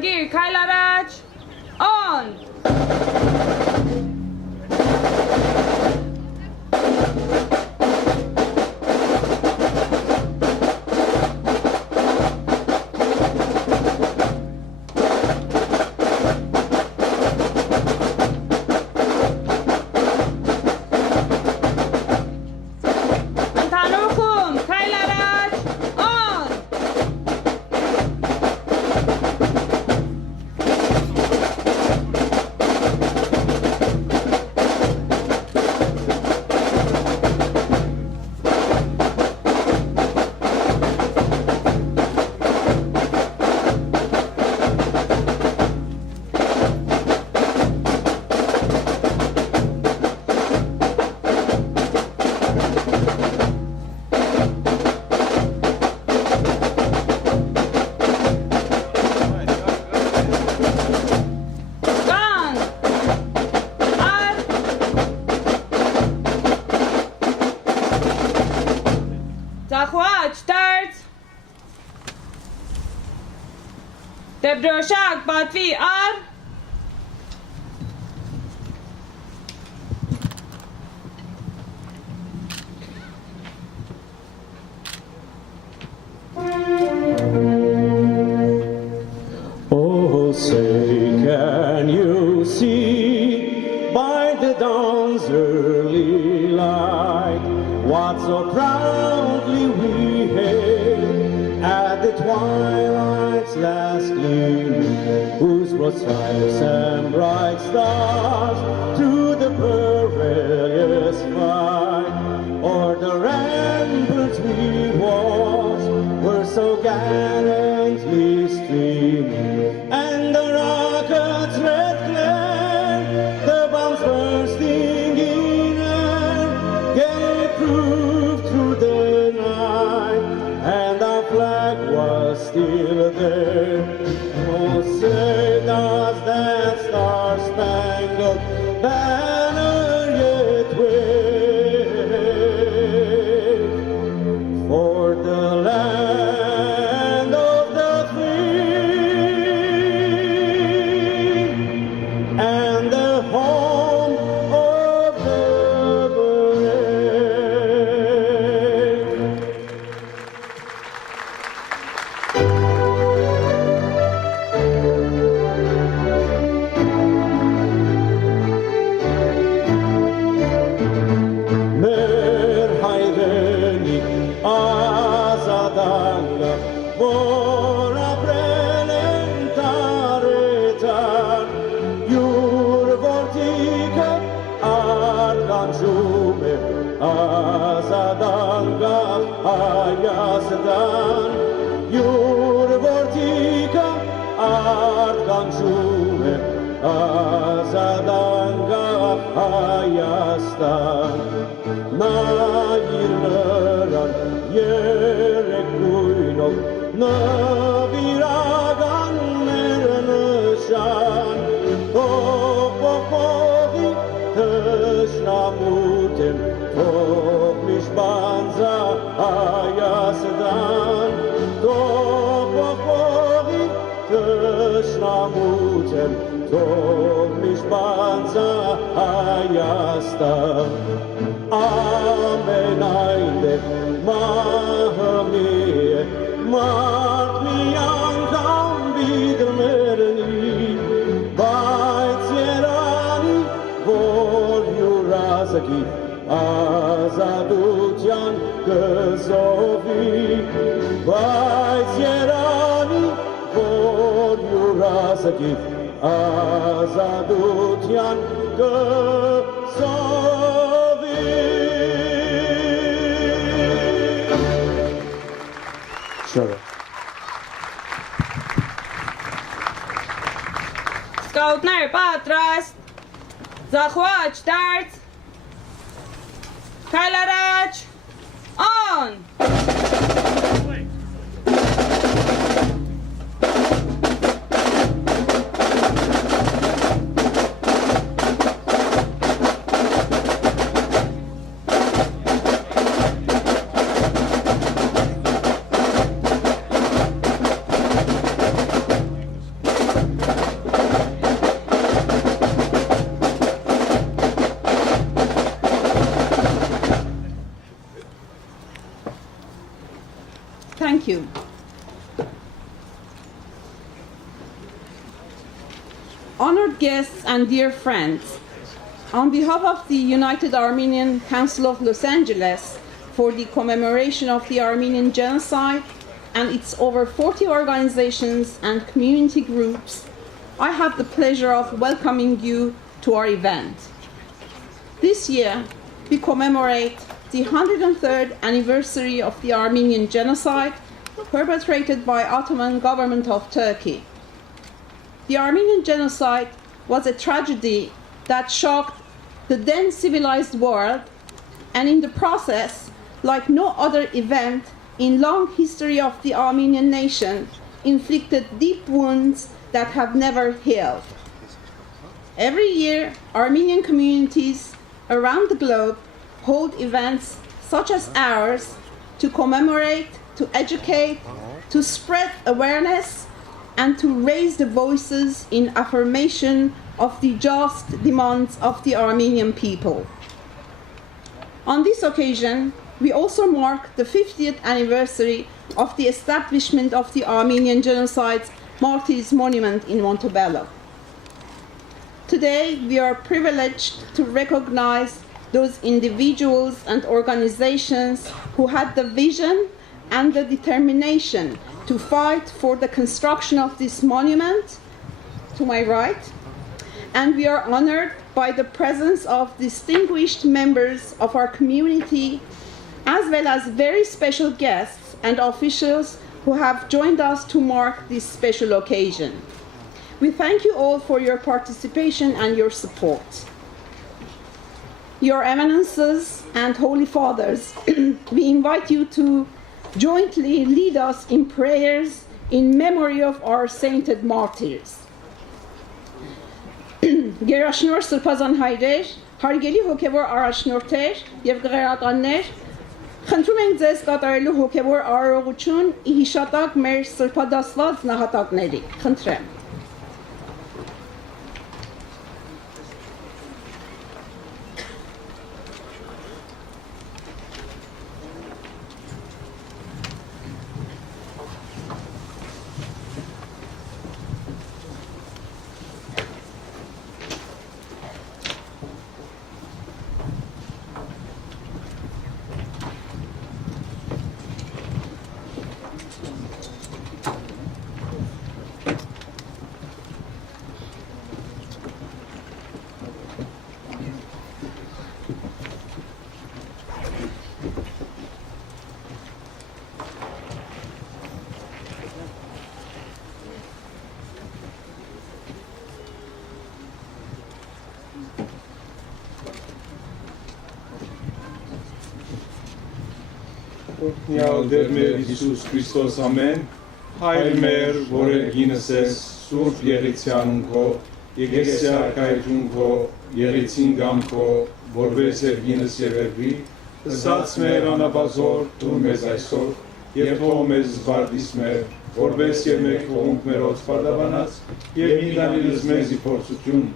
Gir, Kailaraj, on! Debroshak Batvi Ar Oh, say, can you see by the dawn's early light what so proudly we hailed at the twilight's last gleaming, whose broad stripes and bright stars through the perilous fight o'er the ramparts we watched were so gallantly streaming, and the rockets' red glare, the bombs bursting in air, gave proof through the night, and our flag was still there. Oh, say does that star-spangled banner yet wave for the land of the free and the home of the brave. Mer hayreni azadanga vora prelentaretan yur vortica arganjume azadanga ayasdan yur vortica arganjume azadanga ayasdan Nairleran yerekuynog naviragan mernışan Topokovi tışnamutem topmiş banza ayasdan Topokovi tışnamutem topmiş banza ayasdan Amenayde mahamiye martmiyan kam bidmerni baytserani volyurazaki azadutyan kızovi baytserani volyurazaki azadutyan kızovi. Sure. Skautner Patrast, Захвач Darts, Kailaraj, on! Thank you. Honored guests and dear friends, on behalf of the United Armenian Council of Los Angeles for the commemoration of the Armenian Genocide and its over 40 organizations and community groups, I have the pleasure of welcoming you to our event. This year, we commemorate the 103rd anniversary of the Armenian Genocide perpetrated by Ottoman government of Turkey. The Armenian Genocide was a tragedy that shocked the then civilized world and in the process, like no other event in long history of the Armenian nation, inflicted deep wounds that have never healed. Every year, Armenian communities around the globe hold events such as ours to commemorate, to educate, to spread awareness, and to raise the voices in affirmation of the just demands of the Armenian people. On this occasion, we also mark the 50th anniversary of the establishment of the Armenian Genocide Martyrs Monument in Montebello. Today, we are privileged to recognize those individuals and organizations who had the vision and the determination to fight for the construction of this monument, to my right, and we are honored by the presence of distinguished members of our community, as well as very special guests and officials who have joined us to mark this special occasion. We thank you all for your participation and your support. Your Eminences and Holy Fathers, we invite you to jointly lead us in prayers in memory of our sainted martyrs. Գերաշնորհ Սրբազան հայրեր, հարգելի հոգևոր առաջնորդներ եւ գեղարականներ, խնդրում ենք ձեզ կատարելու հոգևոր արարողություն ի հիշատակ մեր սրբադասված նահատակների։ Խնդրեմ։ Օրհնյալ Տեր մեր Հիսուս Քրիստոս ամեն, Հայր մեր, որ ելգինս ես, Սուրբ Եղեցյանուն քո, Եկեղեցի արքայություն քո, Եղեցին գամ քո, որպես ելգինս երևի, ըսած մեր անապազոր, դու մեզ այսօր, եւ թող մեզ զբաղդիս մեր, որպես եւ մեկ թողունք մեր օդ սպարդաբանած, եւ մի դանիլս մեզի փորձություն,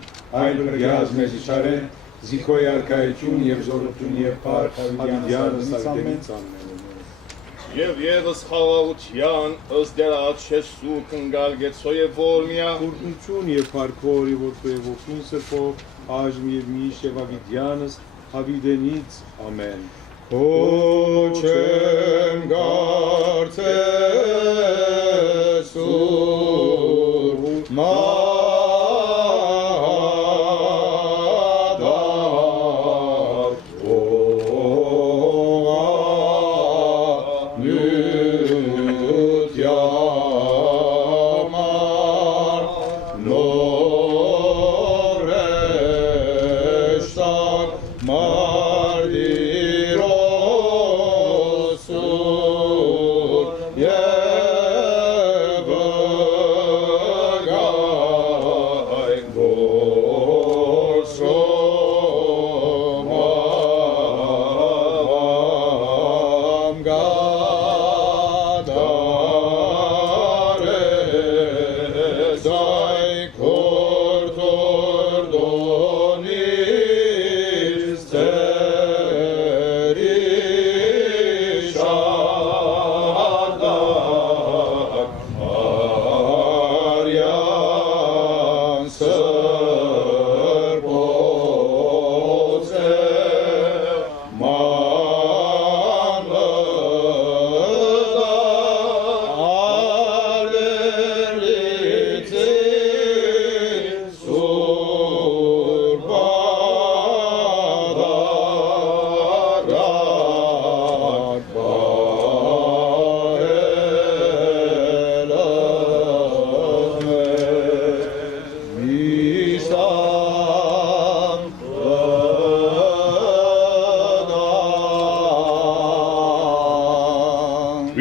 այլ գրյազ մեզի չարեն, զիքոյ արքայություն եւ զորություն եւ փառք հավիտյանս ամեն։ Եվ եղս խաղաղության ըստ դերած Շեսու կնգալ գեցո եւ որմիա Ուրտնություն եւ փառքոր եւ որդու ողջուն սրբով այժմ եւ միշտ եւ հավիտյանս հավիտենից ամեն Ոչեմ գարցես ու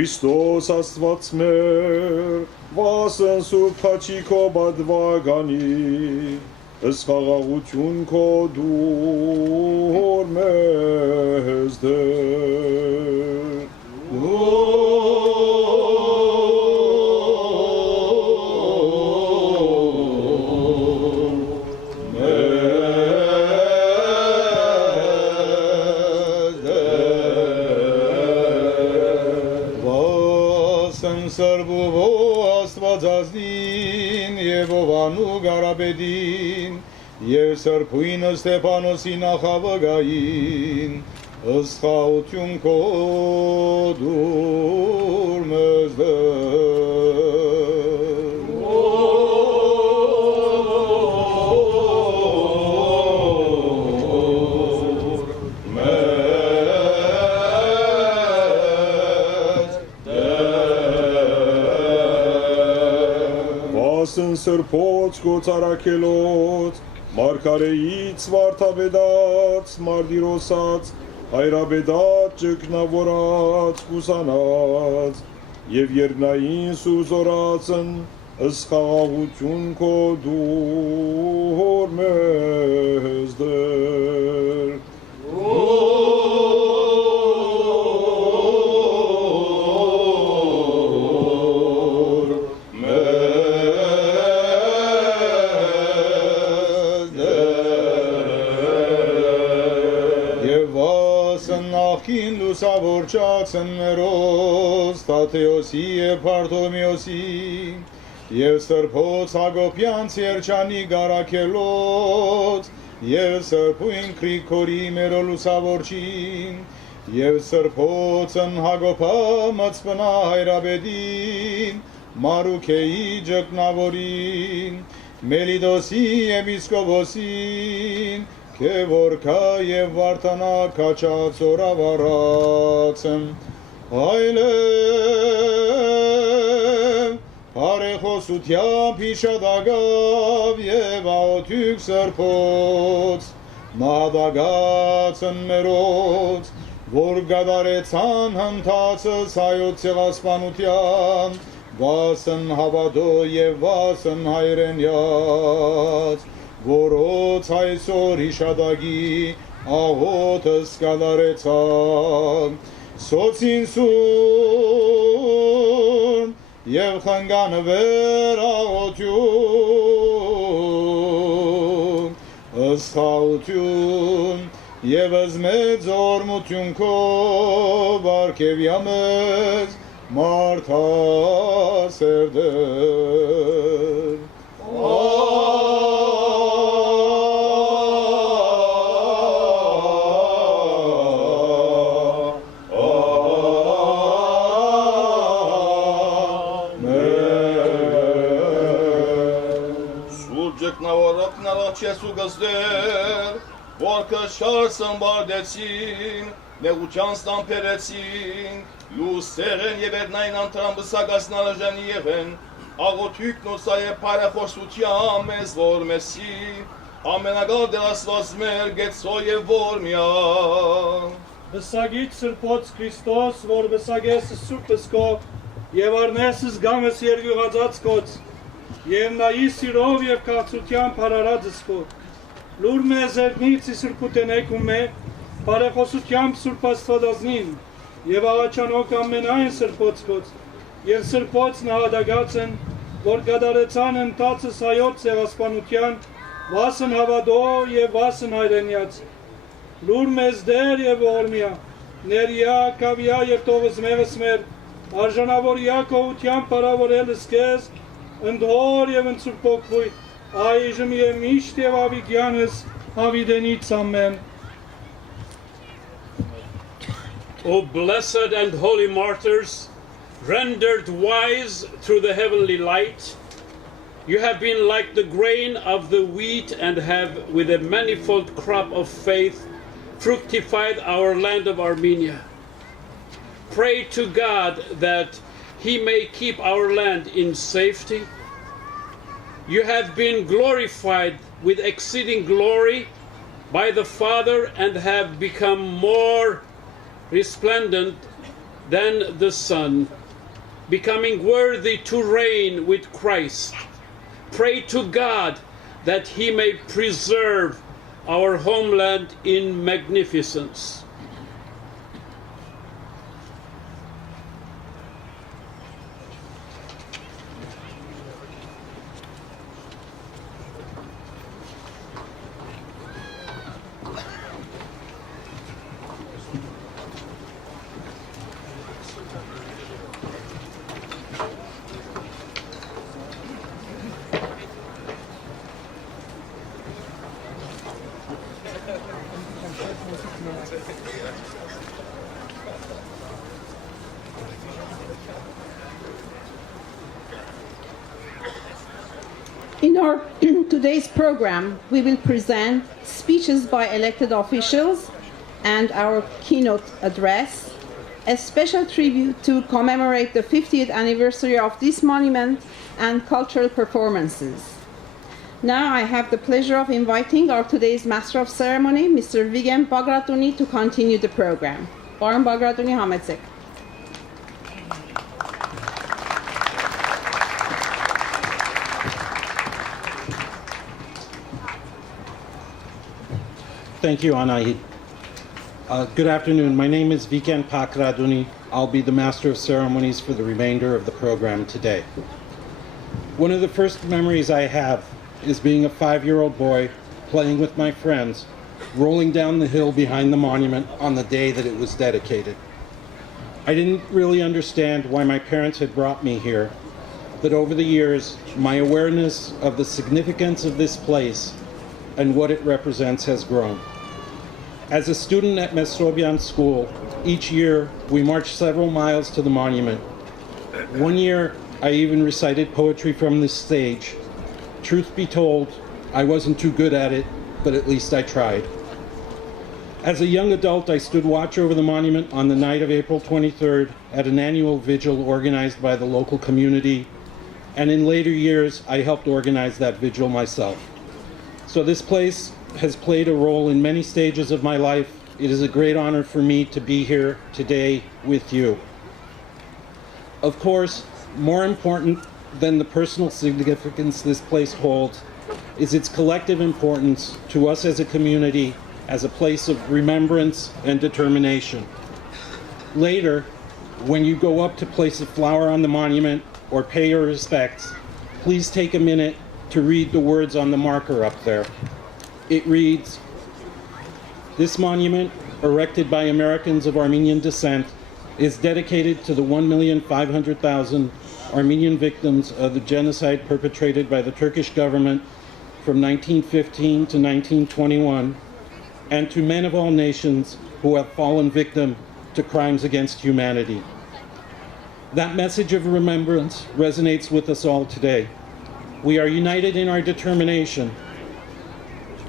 Քրիստոս Աստված մեր, վասն սուրբ քաչիքո բադվագանի, ըստ խաղաղություն քո դուր մեզ դեր։ Սրբուվո Աստվածածին և ովանու գարաբեդին և սրբույն Ստեփանոսի նախավգային ըստ խաղաղություն քո դուր մեզ դեր։ Վասն սրբոց գոցարակելոց, մարգարեից վարդապետած, մարտիրոսած, հայրապետած, ճգնավորած, կուսանած, և երկնային սուզորածն, ըստ խաղաղություն քո դուր մեզ դեր։ Լուսավորչացններոս Թաթեոսի և Բարթոլոմեոսի և սրբոց Հակոբյանց երջանի գարակելոց և սրբույն Գրիգորի մերո լուսավորչին և սրբոցն Հակոբա մծպնա հայրապետին Մարուքեի ճգնավորին Մելիդոսի եպիսկոպոսին Քևորքա և վարդանա քաչած օրավարացն այլև բարեխոսությամբ հիշադակավ և աղոթիկ սրբոց մահադակացն մերոց որ գադարեցան հնդացս հայոց ցեղասպանության վասն հավատո և վասն հայրենյաց որոց այսօր հիշադակի աղոթս կատարեցան սոցին սուրն և խնգանվեր աղոթյուն ըստ խաղաղություն և մեծ ուրմություն քո բարգևյա մեզ մարդասեր դեր Չեսու գզդեր, որ կշար սմբարդեցին, նեղության ստամպերեցին, լուսերեն և էդնային անտրան բսակասնալը ժենի եղեն, աղոթույքն ոսա և պարեխոսության մեզ որ մեսի, ամենագալ դերասված մեր գեցո և որ միան։ Բսագիչ սրբոց Քրիստոս, որ բսագես սուրբս քո և արնեսս գամս երգյուղածած քոց, և նայի սիրով և կացության պարարածս քո, լուր մեզ երնից իսրկուտենեք ու մե, պարեխոսությամբ սուրբ աստվածազնին, և աղաչանոք ամենայն սրբոց քոց, և սրբոց նահադագացն, որ գադարեցան ընթացս հայոց ցեղասպանության, վասն հավատո և վասն հայրենյաց, լուր մեզ դեր և ողորմյա, ներյա, կավյա և տողս մեղս մեր, արժանավորյա կողության պարավորելս կեզ, ընդհոր և ընցուրպոքվույ, այժմ և միշտ և ավիգյանս հավիդենից ամեն։ O blessed and holy martyrs, rendered wise through the heavenly light, you have been like the grain of the wheat and have, with a manifold crop of faith, fructified our land of Armenia. Pray to God that He may keep our land in safety. You have been glorified with exceeding glory by the Father and have become more resplendent then the Son, becoming worthy to reign with Christ. Pray to God that he may preserve our homeland in magnificence. In our today's program, we will present speeches by elected officials and our keynote address, a special tribute to commemorate the 50th anniversary of this monument, and cultural performances. Now I have the pleasure of inviting our today's Master of Ceremony, Mr. Vigen Bagratuni, to continue the program. Baron Bagratuni, Hametsek. Thank you, Anahi. Good afternoon. My name is Viken Pakraduni. I'll be the Master of Ceremonies for the remainder of the program today. One of the first memories I have is being a 5-year-old boy playing with my friends, rolling down the hill behind the monument on the day that it was dedicated. I didn't really understand why my parents had brought me here, but over the years, my awareness of the significance of this place and what it represents has grown. As a student at Mesrobian School, each year we marched several miles to the monument. One year, I even recited poetry from this stage. Truth be told, I wasn't too good at it, but at least I tried. As a young adult, I stood watch over the monument on the night of April 23rd at an annual vigil organized by the local community, and in later years, I helped organize that vigil myself. So this place has played a role in many stages of my life. It is a great honor for me to be here today with you. Of course, more important than the personal significance this place holds is its collective importance to us as a community, as a place of remembrance and determination. Later, when you go up to place a flower on the monument or pay your respects, please take a minute to read the words on the marker up there. It reads, "This monument, erected by Americans of Armenian descent, is dedicated to the 1,500,000 Armenian victims of the genocide perpetrated by the Turkish government from 1915 to 1921, and to men of all nations who have fallen victim to crimes against humanity." That message of remembrance resonates with us all today. We are united in our determination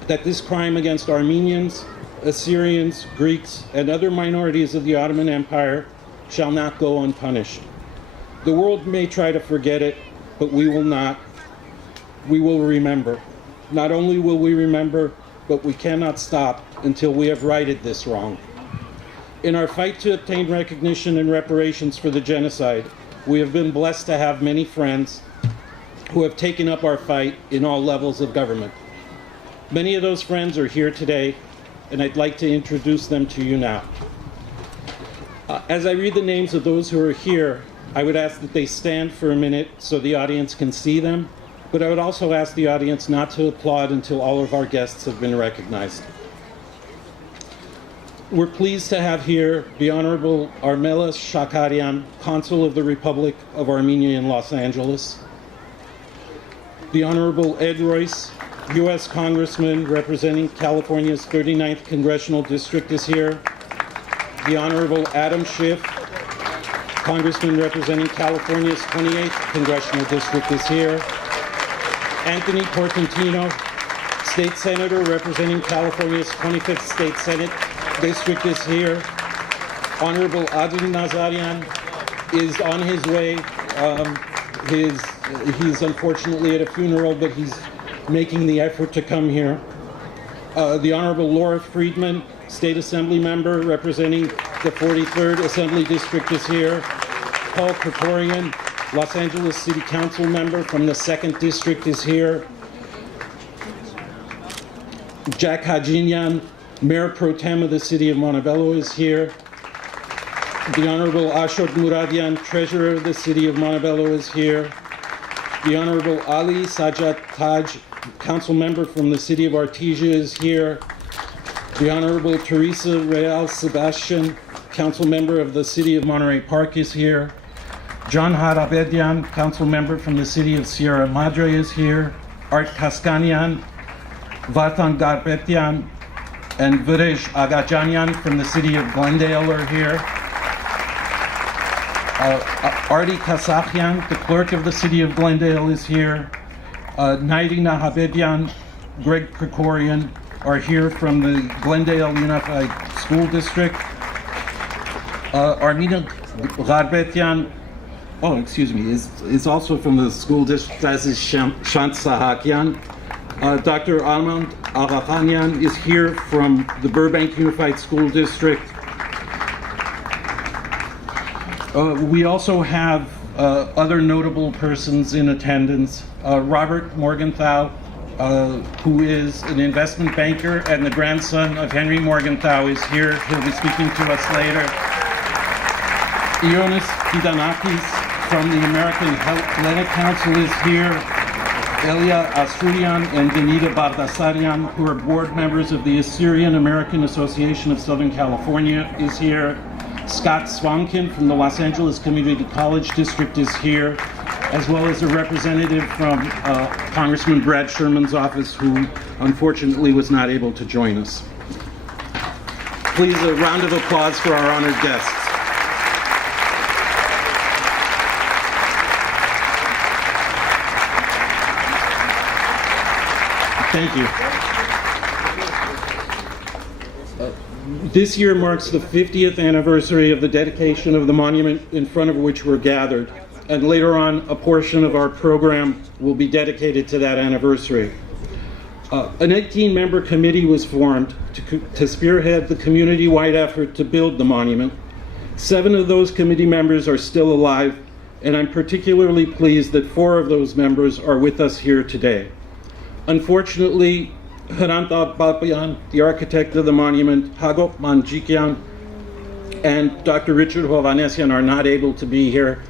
that this crime against Armenians, Assyrians, Greeks, and other minorities of the Ottoman Empire shall not go unpunished. The world may try to forget it, but we will not. We will remember. Not only will we remember, but we cannot stop until we have righted this wrong. In our fight to obtain recognition and reparations for the genocide, we have been blessed to have many friends who have taken up our fight in all levels of government. Many of those friends are here today, and I'd like to introduce them to you now. As I read the names of those who are here, I would ask that they stand for a minute so the audience can see them, but I would also ask the audience not to applaud until all of our guests have been recognized. We're pleased to have here the Honorable Armelas Shakarian, Consul of the Republic of Armenia in Los Angeles. The Honorable Ed Royce, U.S. Congressman representing California's 39th Congressional District is here. The Honorable Adam Schiff, Congressman representing California's 28th Congressional District is here. Anthony Portantino, State Senator representing California's 25th State Senate District is here. Honorable Adil Nazarian is on his way. He's unfortunately at a funeral, but he's making the effort to come here. The Honorable Laura Friedman, State Assembly Member representing the 43rd Assembly District is here. Paul Krikorian, Los Angeles City Council member from the 2nd District is here. Jack Hajinian, Mayor Pro Tem of the City of Montebello is here. The Honorable Ashok Muradian, Treasurer of the City of Montebello is here. The Honorable Ali Sajat Taj, Council Member from the City of Artesia is here. The Honorable Teresa Real Sebastian, Council Member of the City of Monterey Park is here. John Harabedian, Council Member from the City of Sierra Madre is here. Art Kaskanian, Vartan Garbetian, and Virej Agajanian from the City of Glendale are here. Artie Kasakian, the Clerk of the City of Glendale is here. Naidi Nahabedian, Greg Krikorian are here from the Glendale Unified School District. Armina Garbetian, is also from the school district, as is Shant Sahakian. Dr. Armand Aghakhanian is here from the Burbank Unified School District. We also have other notable persons in attendance. Robert Morgenthau, who is an investment banker and the grandson of Henry Morgenthau, is here. He'll be speaking to us later. Ioannis Kidanakis from the American Athletic Council is here. Elia Asturian and Denita Bardasarian, who are board members of the Assyrian American Association of Southern California, is here. Scott Swankin from the Los Angeles Community College District is here, as well as a representative from Congressman Brad Sherman's office, who unfortunately was not able to join us. Please, a round of applause for our honored guests. Thank you. This year marks the 50th anniversary of the dedication of the monument in front of which we're gathered, and later on a portion of our program will be dedicated to that anniversary. An 18-member committee was formed to spearhead the community-wide effort to build the monument. 7 of those committee members are still alive, and I'm particularly pleased that 4 of those members are with us here today. Unfortunately, Hrant Alpapian, the architect of the monument, Hagop Manjikian, and Dr. Richard Hovhanessian are not able to be here.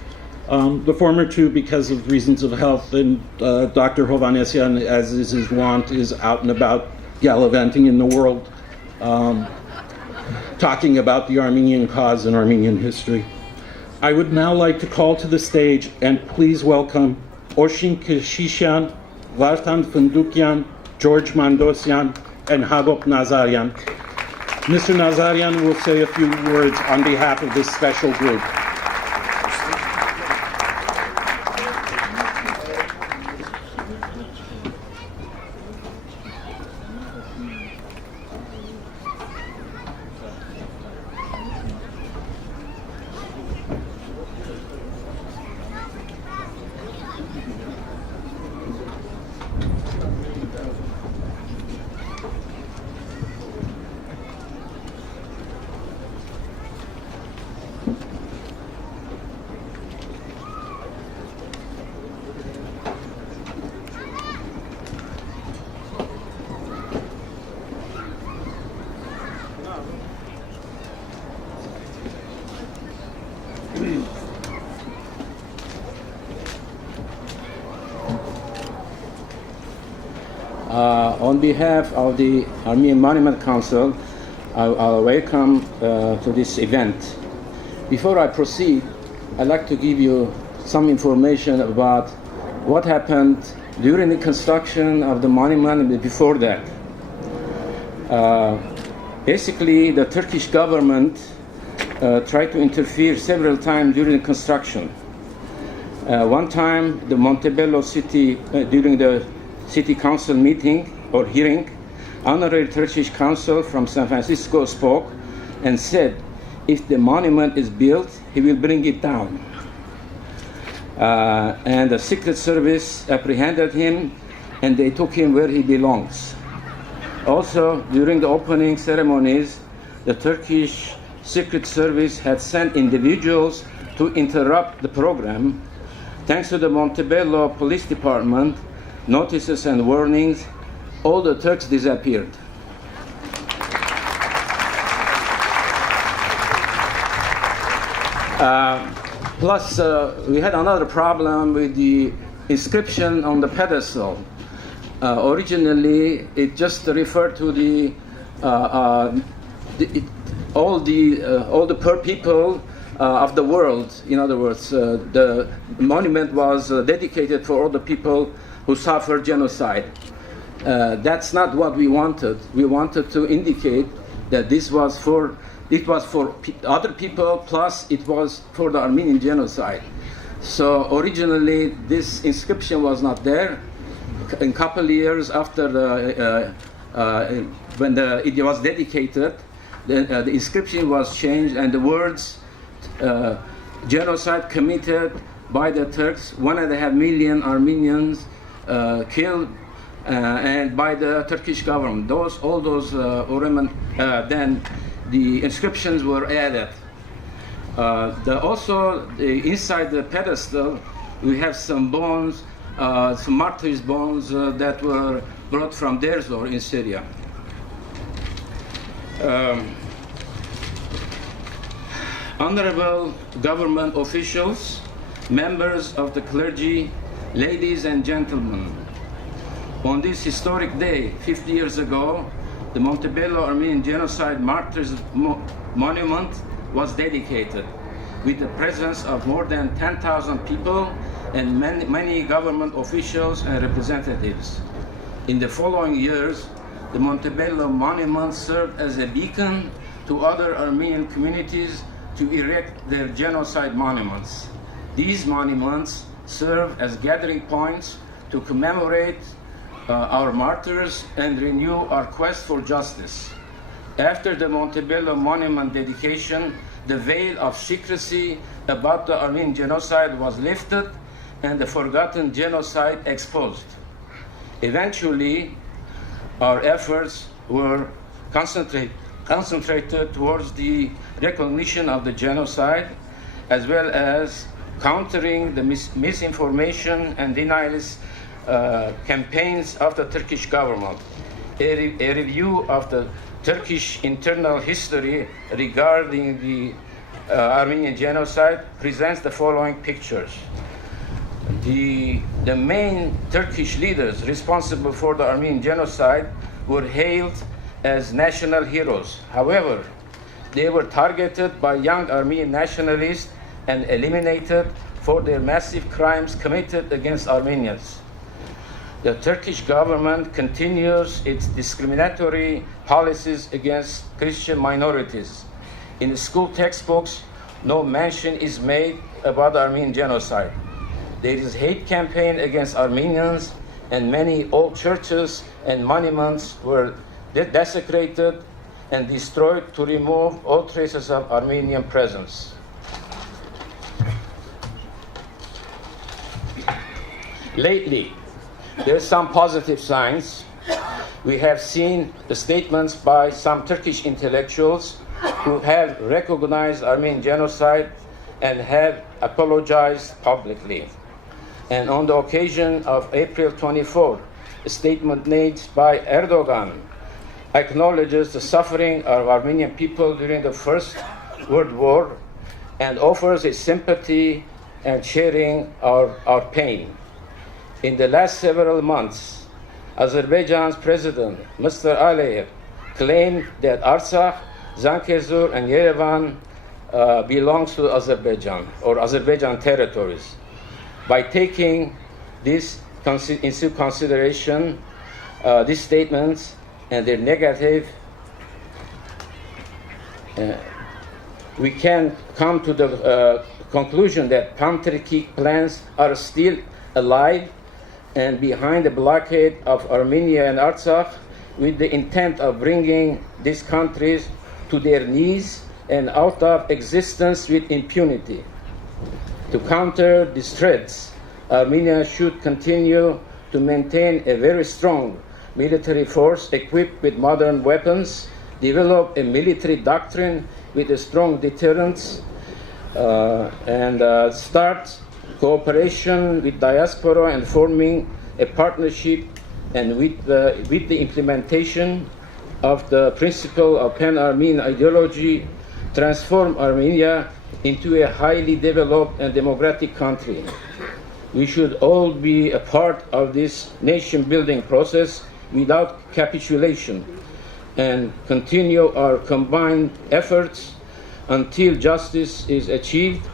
The former two because of reasons of health, and Dr. Hovhanessian, as is his wont, is out and about gallivanting in the world, talking about the Armenian cause and Armenian history. I would now like to call to the stage and please welcome Oshin Keshishian, Vartan Fundukian, George Mandosian, and Hagop Nazarian. Mr. Nazarian will say a few words on behalf of this special group. On behalf of the Armenian Monument Council, I'll welcome to this event. Before I proceed, I'd like to give you some information about what happened during the construction of the monument and before that. Basically, the Turkish government tried to interfere several times during the construction. One time, the Montebello city, during the city council meeting or hearing, honorary Turkish council from San Francisco spoke and said, if the monument is built, he will bring it down. And the Secret Service apprehended him and they took him where he belongs. Also, during the opening ceremonies, the Turkish Secret Service had sent individuals to interrupt the program. Thanks to the Montebello Police Department, notices and warnings, all the Turks disappeared. Plus, we had another problem with the inscription on the pedestal. Originally, it just referred to all the poor people of the world. In other words, the monument was dedicated for all the people who suffered genocide. That's not what we wanted. We wanted to indicate that it was for other people, plus it was for the Armenian genocide. So originally, this inscription was not there. In a couple of years after when it was dedicated, the inscription was changed, and the words genocide committed by the Turks, 1.5 million Armenians killed, and by the Turkish government. Then the inscriptions were added. Also, inside the pedestal, we have some bones, some martyrs' bones that were brought from Deir Zor in Syria. Honorable government officials, members of the clergy, ladies and gentlemen, on this historic day, 50 years ago, the Montebello Armenian Genocide Martyrs Monument was dedicated with the presence of more than 10,000 people and many government officials and representatives. In the following years, the Montebello Monument served as a beacon to other Armenian communities to erect their genocide monuments. These monuments serve as gathering points to commemorate our martyrs and renew our quest for justice. After the Montebello Monument dedication, the veil of secrecy about the Armenian genocide was lifted and the forgotten genocide exposed. Eventually, our efforts were concentrated towards the recognition of the genocide, as well as countering the misinformation and denialist campaigns of the Turkish government. A review of the Turkish internal history regarding the Armenian genocide presents the following pictures. The main Turkish leaders responsible for the Armenian genocide were hailed as national heroes. However, they were targeted by young Armenian nationalists and eliminated for their massive crimes committed against Armenians. The Turkish government continues its discriminatory policies against Christian minorities. In the school textbooks, no mention is made about the Armenian genocide. There is hate campaign against Armenians, and many old churches and monuments were desecrated and destroyed to remove all traces of Armenian presence. Lately, there are some positive signs. We have seen the statements by some Turkish intellectuals who have recognized Armenian genocide and have apologized publicly. And on the occasion of April 24, a statement made by Erdogan acknowledges the suffering of Armenian people during the First World War and offers his sympathy and sharing our pain. In the last several months, Azerbaijan's president, Mr. Aliyev, claimed that Artsakh, Zangezur, and Yerevan belongs to Azerbaijan, or Azerbaijan territories. By taking this into consideration, these statements and their negative, we can come to the conclusion that pan-Turkic plans are still alive and behind the blockade of Armenia and Artsakh, with the intent of bringing these countries to their knees and out of existence with impunity. To counter these threats, Armenia should continue to maintain a very strong military force equipped with modern weapons, develop a military doctrine, with a strong deterrence and start cooperation with diaspora and forming a partnership and with the implementation of the principle of pan-Armenian ideology, transform Armenia into a highly developed and democratic country. We should all be a part of this nation-building process without capitulation and continue our combined efforts until justice is achieved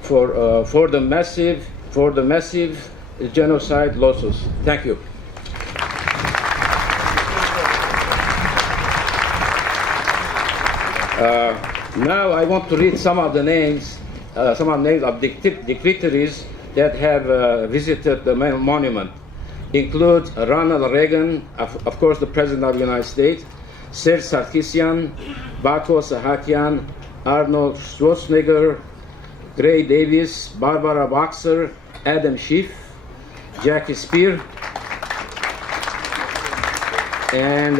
for the massive genocide losses. Thank you. Now I want to read some of the names of dignitaries that have visited the monument. Include Ronald Reagan, of course the President of the United States, Serge Sarkisian, Bako Sahakian, Arnold Schwarzenegger, Gray Davis, Barbara Boxer, Adam Schiff, Jackie Spear, and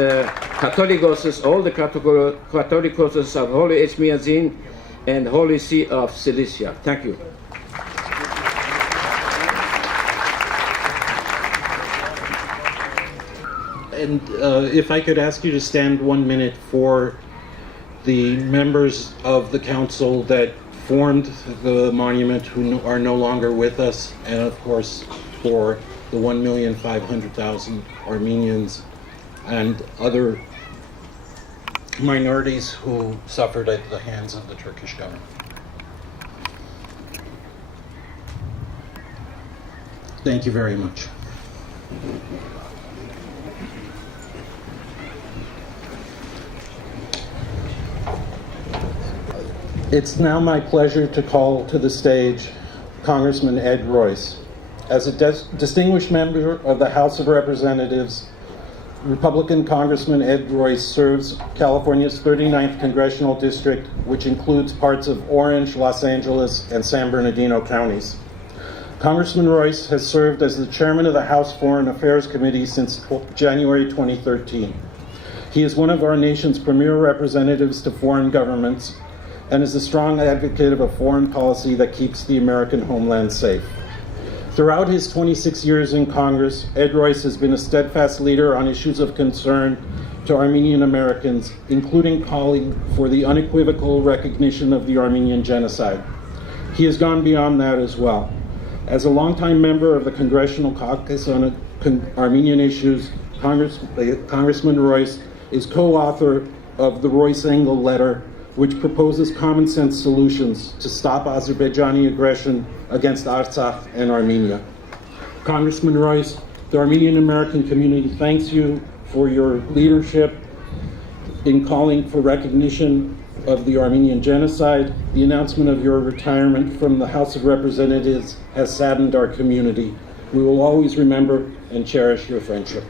Catholicos, all the Catholicos of Holy Echmiadzin and Holy See of Cilicia. Thank you. And if I could ask you to stand 1 minute for the members of the council that formed the monument who are no longer with us, and of course for the 1,500,000 Armenians and other minorities who suffered at the hands of the Turkish government. Thank you very much. It's now my pleasure to call to the stage Congressman Ed Royce. As a distinguished member of the House of Representatives, Republican Congressman Ed Royce serves California's 39th Congressional District, which includes parts of Orange, Los Angeles, and San Bernardino counties. Congressman Royce has served as the chairman of the House Foreign Affairs Committee since January 2013. He is one of our nation's premier representatives to foreign governments and is a strong advocate of a foreign policy that keeps the American homeland safe. Throughout his 26 years in Congress, Ed Royce has been a steadfast leader on issues of concern to Armenian Americans, including calling for the unequivocal recognition of the Armenian genocide. He has gone beyond that as well. As a longtime member of the Congressional Caucus on Armenian issues, Congressman Royce is co-author of the Royce-Engel Letter, which proposes common sense solutions to stop Azerbaijani aggression against Artsakh and Armenia. Congressman Royce, the Armenian American community thanks you for your leadership in calling for recognition of the Armenian genocide. The announcement of your retirement from the House of Representatives has saddened our community. We will always remember and cherish your friendship.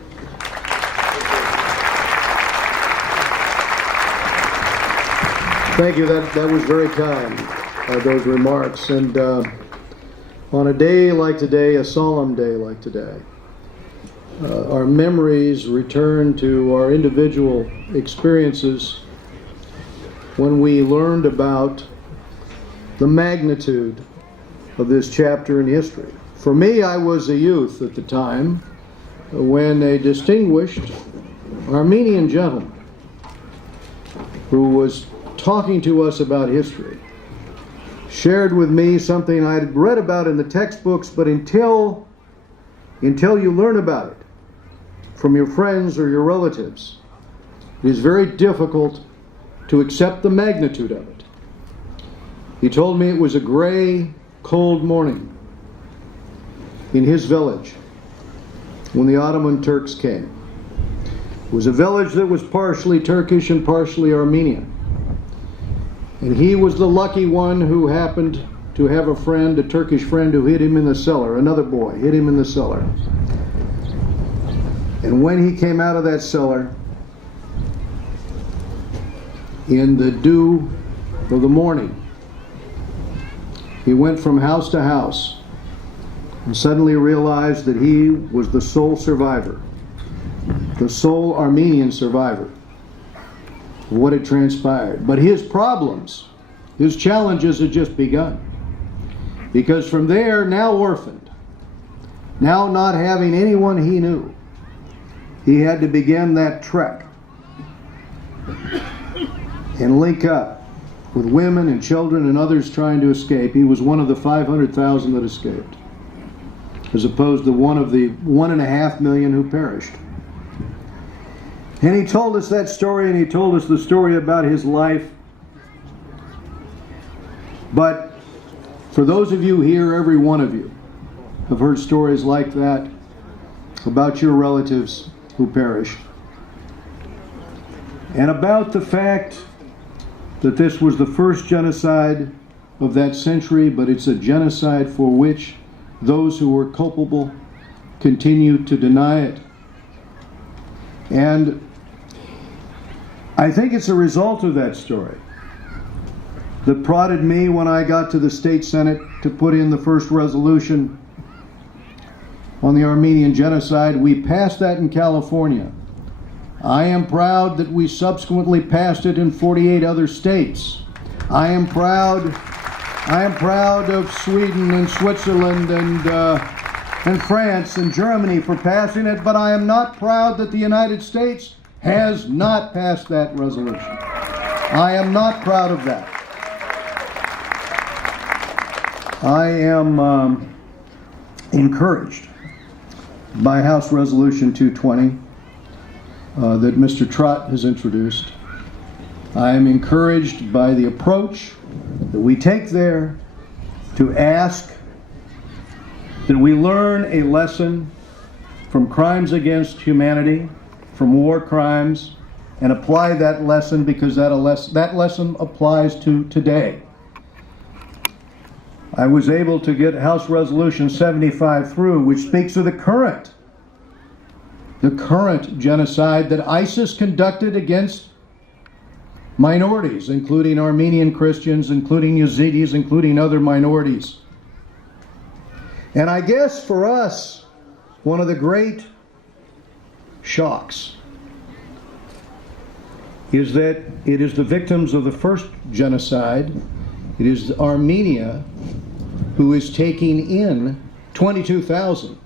Thank you. That was very kind, those remarks. And on a day like today, a solemn day like today, our memories return to our individual experiences when we learned about the magnitude of this chapter in history. For me, I was a youth at the time when a distinguished Armenian gentleman who was talking to us about history shared with me something I had read about in the textbooks, but until you learn about it from your friends or your relatives, it is very difficult to accept the magnitude of it. He told me it was a gray, cold morning in his village when the Ottoman Turks came. It was a village that was partially Turkish and partially Armenian. And he was the lucky one who happened to have a friend, a Turkish friend, who hid him in the cellar. Another boy hid him in the cellar. And when he came out of that cellar, in the dew of the morning, he went from house to house and suddenly realized that he was the sole survivor, the sole Armenian survivor. of what had transpired. But his problems, his challenges had just begun. Because from there, now orphaned, now not having anyone he knew, he had to begin that trek and link up with women and children and others trying to escape. He was one of the 500,000 that escaped, as opposed to one of the 1.5 million who perished. And he told us that story, and he told us the story about his life. But for those of you here, every one of you have heard stories like that about your relatives who perished, and about the fact that this was the first genocide of that century, but it's a genocide for which those who were culpable continue to deny it. And I think it's a result of that story that prodded me when I got to the State Senate to put in the first resolution on the Armenian genocide. We passed that in California. I am proud that we subsequently passed it in 48 other states. I am proud of Sweden and Switzerland and France and Germany for passing it, but I am not proud that the United States has not passed that resolution. I am not proud of that. I am encouraged by House Resolution 220 that Mr. Trott has introduced. I am encouraged by the approach that we take there to ask that we learn a lesson from crimes against humanity, from war crimes, and apply that lesson, because that lesson applies to today. I was able to get House Resolution 75 through, which speaks of the current genocide that ISIS conducted against minorities, including Armenian Christians, including Yazidis, including other minorities. And I guess for us, one of the great shocks is that it is the victims of the first genocide, it is Armenia, who is taking in 22,000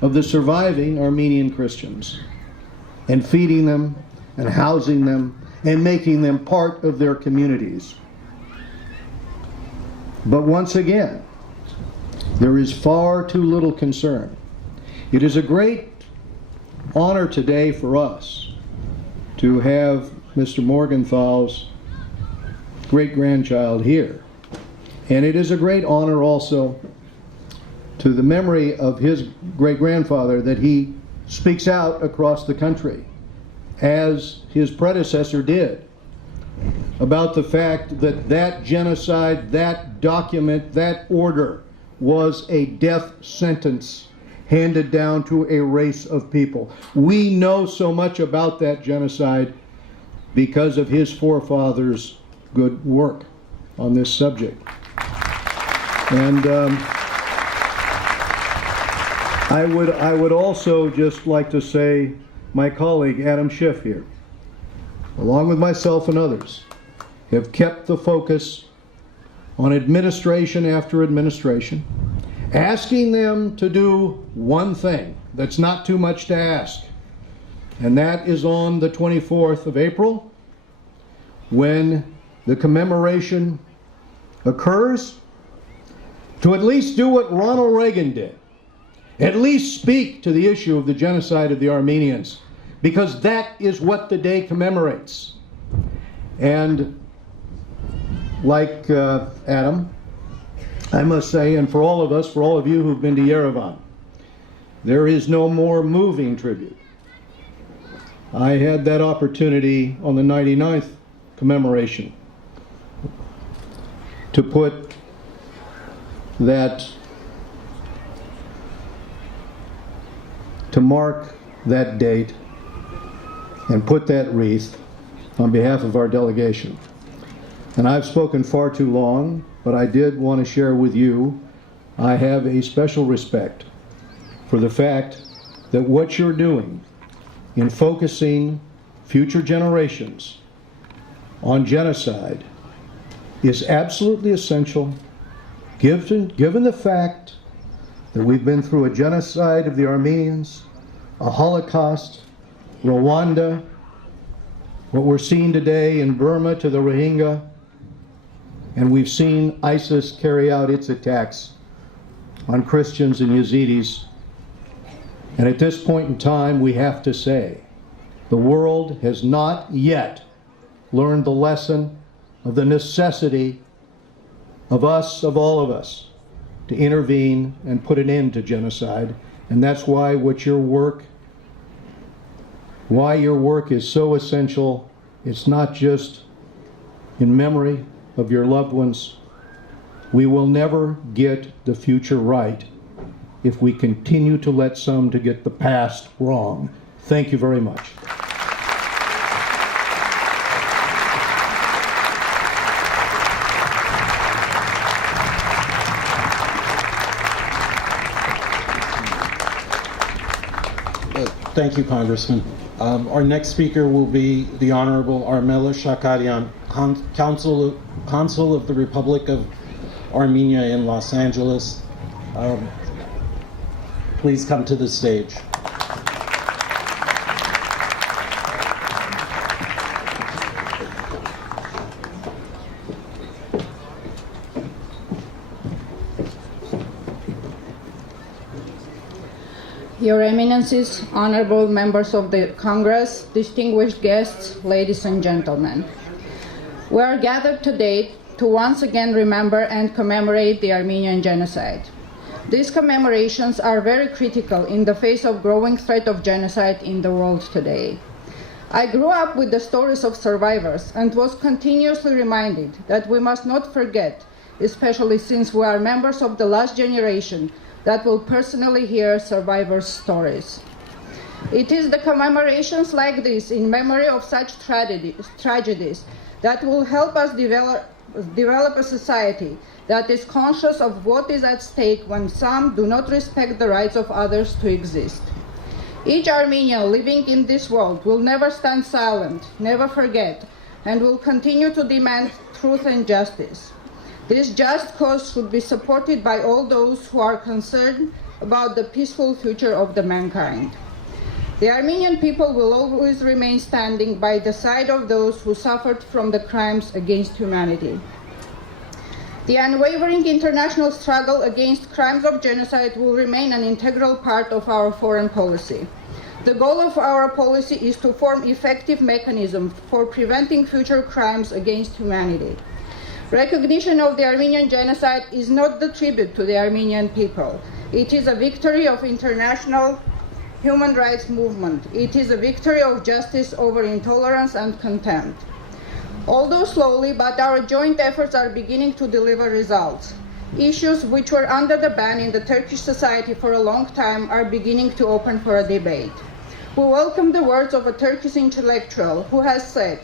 of the surviving Armenian Christians and feeding them and housing them and making them part of their communities. But once again, there is far too little concern. It is a great honor today for us to have Mr. Morgenthal's great-grandchild here. And it is a great honor also to the memory of his great-grandfather that he speaks out across the country, as his predecessor did, about the fact that that genocide, that document, that order was a death sentence handed down to a race of people. We know so much about that genocide because of his forefathers' good work on this subject. And I would also just like to say, my colleague Adam Schiff here, along with myself and others, have kept the focus on administration after administration, asking them to do one thing that's not too much to ask, and that is on the 24th of April, when the commemoration occurs, to at least do what Ronald Reagan did. At least speak to the issue of the genocide of the Armenians, because that is what the day commemorates. And like Adam, I must say, and for all of us, for all of you who've been to Yerevan, there is no more moving tribute. I had that opportunity on the 99th commemoration to put that, to mark that date and put that wreath on behalf of our delegation. And I've spoken far too long, but I did want to share with you, I have a special respect for the fact that what you're doing in focusing future generations on genocide is absolutely essential, given the fact that we've been through a genocide of the Armenians, a Holocaust, Rwanda, what we're seeing today in Burma to the Rohingya, and we've seen ISIS carry out its attacks on Christians and Yazidis. And at this point in time, we have to say, the world has not yet learned the lesson of the necessity of us, of all of us, to intervene and put an end to genocide. And that's why your work is so essential. It's not just in memory of your loved ones. We will never get the future right if we continue to let some to get the past wrong. Thank you very much. Thank you, Congressman. Our next speaker will be the Honorable Armela Shakarian, Consul of the Republic of Armenia in Los Angeles. Please come to the stage. Your Eminences, honorable members of the Congress, distinguished guests, ladies and gentlemen. We are gathered today to once again remember and commemorate the Armenian genocide. These commemorations are very critical in the face of growing threat of genocide in the world today. I grew up with the stories of survivors and was continuously reminded that we must not forget, especially since we are members of the last generation that will personally hear survivors' stories. It is the commemorations like this in memory of such tragedies that will help us develop a society that is conscious of what is at stake when some do not respect the rights of others to exist. Each Armenian living in this world will never stand silent, never forget, and will continue to demand truth and justice. This just cause should be supported by all those who are concerned about the peaceful future of the mankind. The Armenian people will always remain standing by the side of those who suffered from the crimes against humanity. The unwavering international struggle against crimes of genocide will remain an integral part of our foreign policy. The goal of our policy is to form effective mechanisms for preventing future crimes against humanity. Recognition of the Armenian genocide is not the tribute to the Armenian people. It is a victory of international human rights movement. It is a victory of justice over intolerance and contempt. Although slowly, but our joint efforts are beginning to deliver results. Issues which were under the ban in the Turkish society for a long time are beginning to open for a debate. We welcome the words of a Turkish intellectual who has said,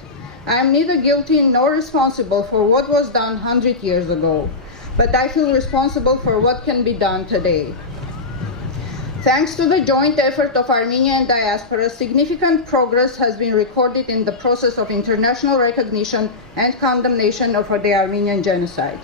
"I am neither guilty nor responsible for what was done 100 years ago, but I feel responsible for what can be done today." Thanks to the joint effort of Armenia and diaspora, significant progress has been recorded in the process of international recognition and condemnation of the Armenian genocide.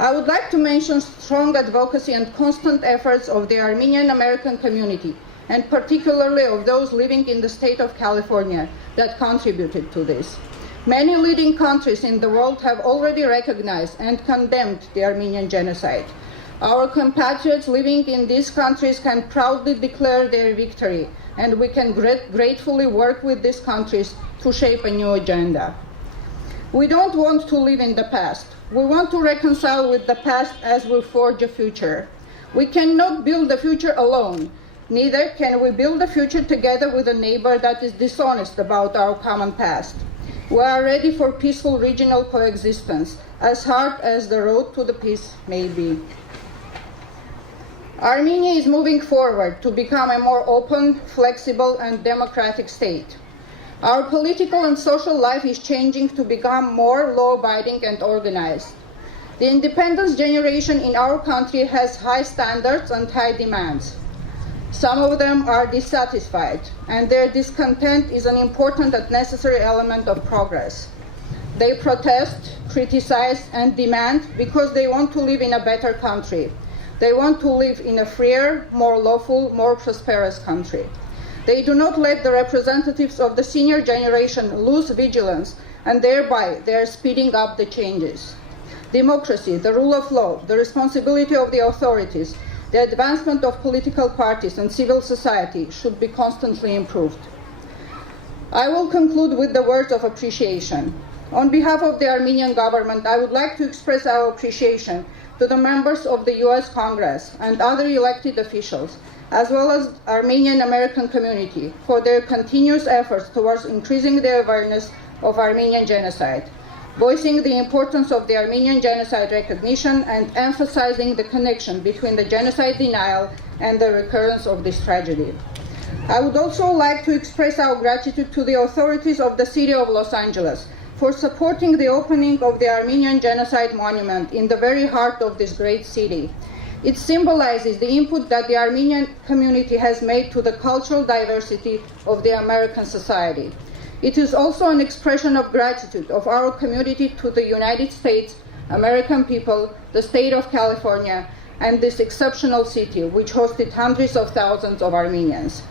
I would like to mention strong advocacy and constant efforts of the Armenian American community, and particularly of those living in the state of California, that contributed to this. Many leading countries in the world have already recognized and condemned the Armenian genocide. Our compatriots living in these countries can proudly declare their victory, and we can gratefully work with these countries to shape a new agenda. We don't want to live in the past. We want to reconcile with the past as we forge a future. We cannot build the future alone. Neither can we build a future together with a neighbor that is dishonest about our common past. We are ready for peaceful regional coexistence, as hard as the road to the peace may be. Armenia is moving forward to become a more open, flexible, and democratic state. Our political and social life is changing to become more law-abiding and organized. The independence generation in our country has high standards and high demands. Some of them are dissatisfied, and their discontent is an important and necessary element of progress. They protest, criticize, and demand because they want to live in a better country. They want to live in a freer, more lawful, more prosperous country. They do not let the representatives of the senior generation lose vigilance, and thereby they are speeding up the changes. Democracy, the rule of law, the responsibility of the authorities, the advancement of political parties and civil society should be constantly improved. I will conclude with the words of appreciation. On behalf of the Armenian government, I would like to express our appreciation to the members of the U.S. Congress and other elected officials, as well as Armenian American community, for their continuous efforts towards increasing the awareness of Armenian genocide, voicing the importance of the Armenian genocide recognition and emphasizing the connection between the genocide denial and the recurrence of this tragedy. I would also like to express our gratitude to the authorities of the city of Los Angeles for supporting the opening of the Armenian Genocide Monument in the very heart of this great city. It symbolizes the input that the Armenian community has made to the cultural diversity of the American society. It is also an expression of gratitude of our community to the United States, American people, the state of California, and this exceptional city, which hosted hundreds of thousands of Armenians.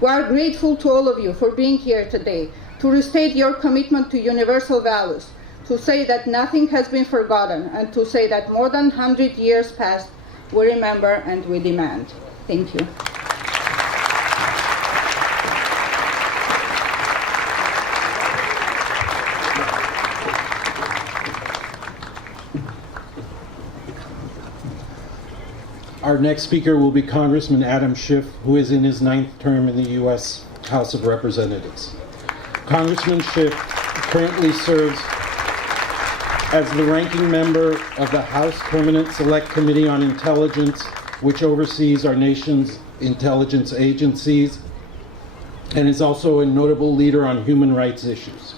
We are grateful to all of you for being here today, to restate your commitment to universal values, to say that nothing has been forgotten, and to say that more than 100 years passed, we remember and we demand. Thank you. Our next speaker will be Congressman Adam Schiff, who is in his 9th term in the U.S. House of Representatives. Congressman Schiff currently serves as the ranking member of the House Permanent Select Committee on Intelligence, which oversees our nation's intelligence agencies, and is also a notable leader on human rights issues.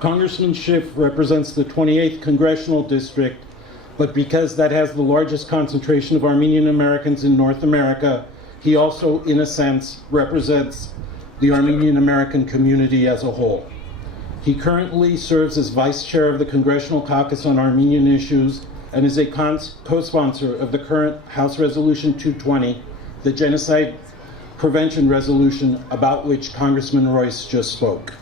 Congressman Schiff represents the 28th Congressional District, but because that has the largest concentration of Armenian Americans in North America, he also, in a sense, represents the Armenian American community as a whole. He currently serves as Vice Chair of the Congressional Caucus on Armenian Issues and is a co-sponsor of the current House Resolution 220, the Genocide Prevention Resolution about which Congressman Royce just spoke.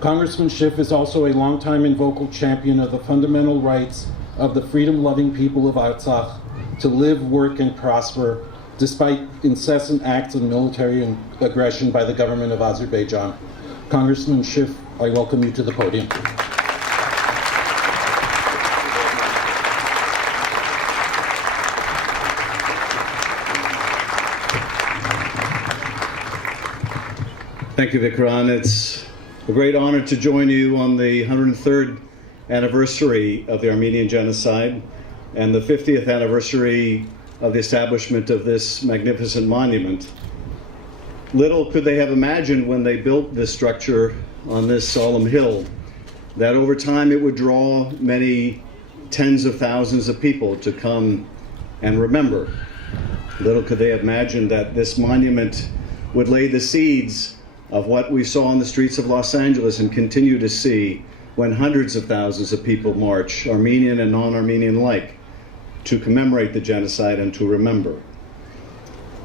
Congressman Schiff is also a longtime and vocal champion of the fundamental rights of the freedom-loving people of Artsakh to live, work, and prosper despite incessant acts of military aggression by the government of Azerbaijan. Congressman Schiff, I welcome you to the podium. Thank you, Vikram. It's a great honor to join you on the 103rd anniversary of the Armenian Genocide and the 50th anniversary of the establishment of this magnificent monument. Little could they have imagined when they built this structure on this solemn hill that over time it would draw many tens of thousands of people to come and remember. Little could they have imagined that this monument would lay the seeds of what we saw on the streets of Los Angeles and continue to see when hundreds of thousands of people march, Armenian and non-Armenian alike, to commemorate the genocide and to remember.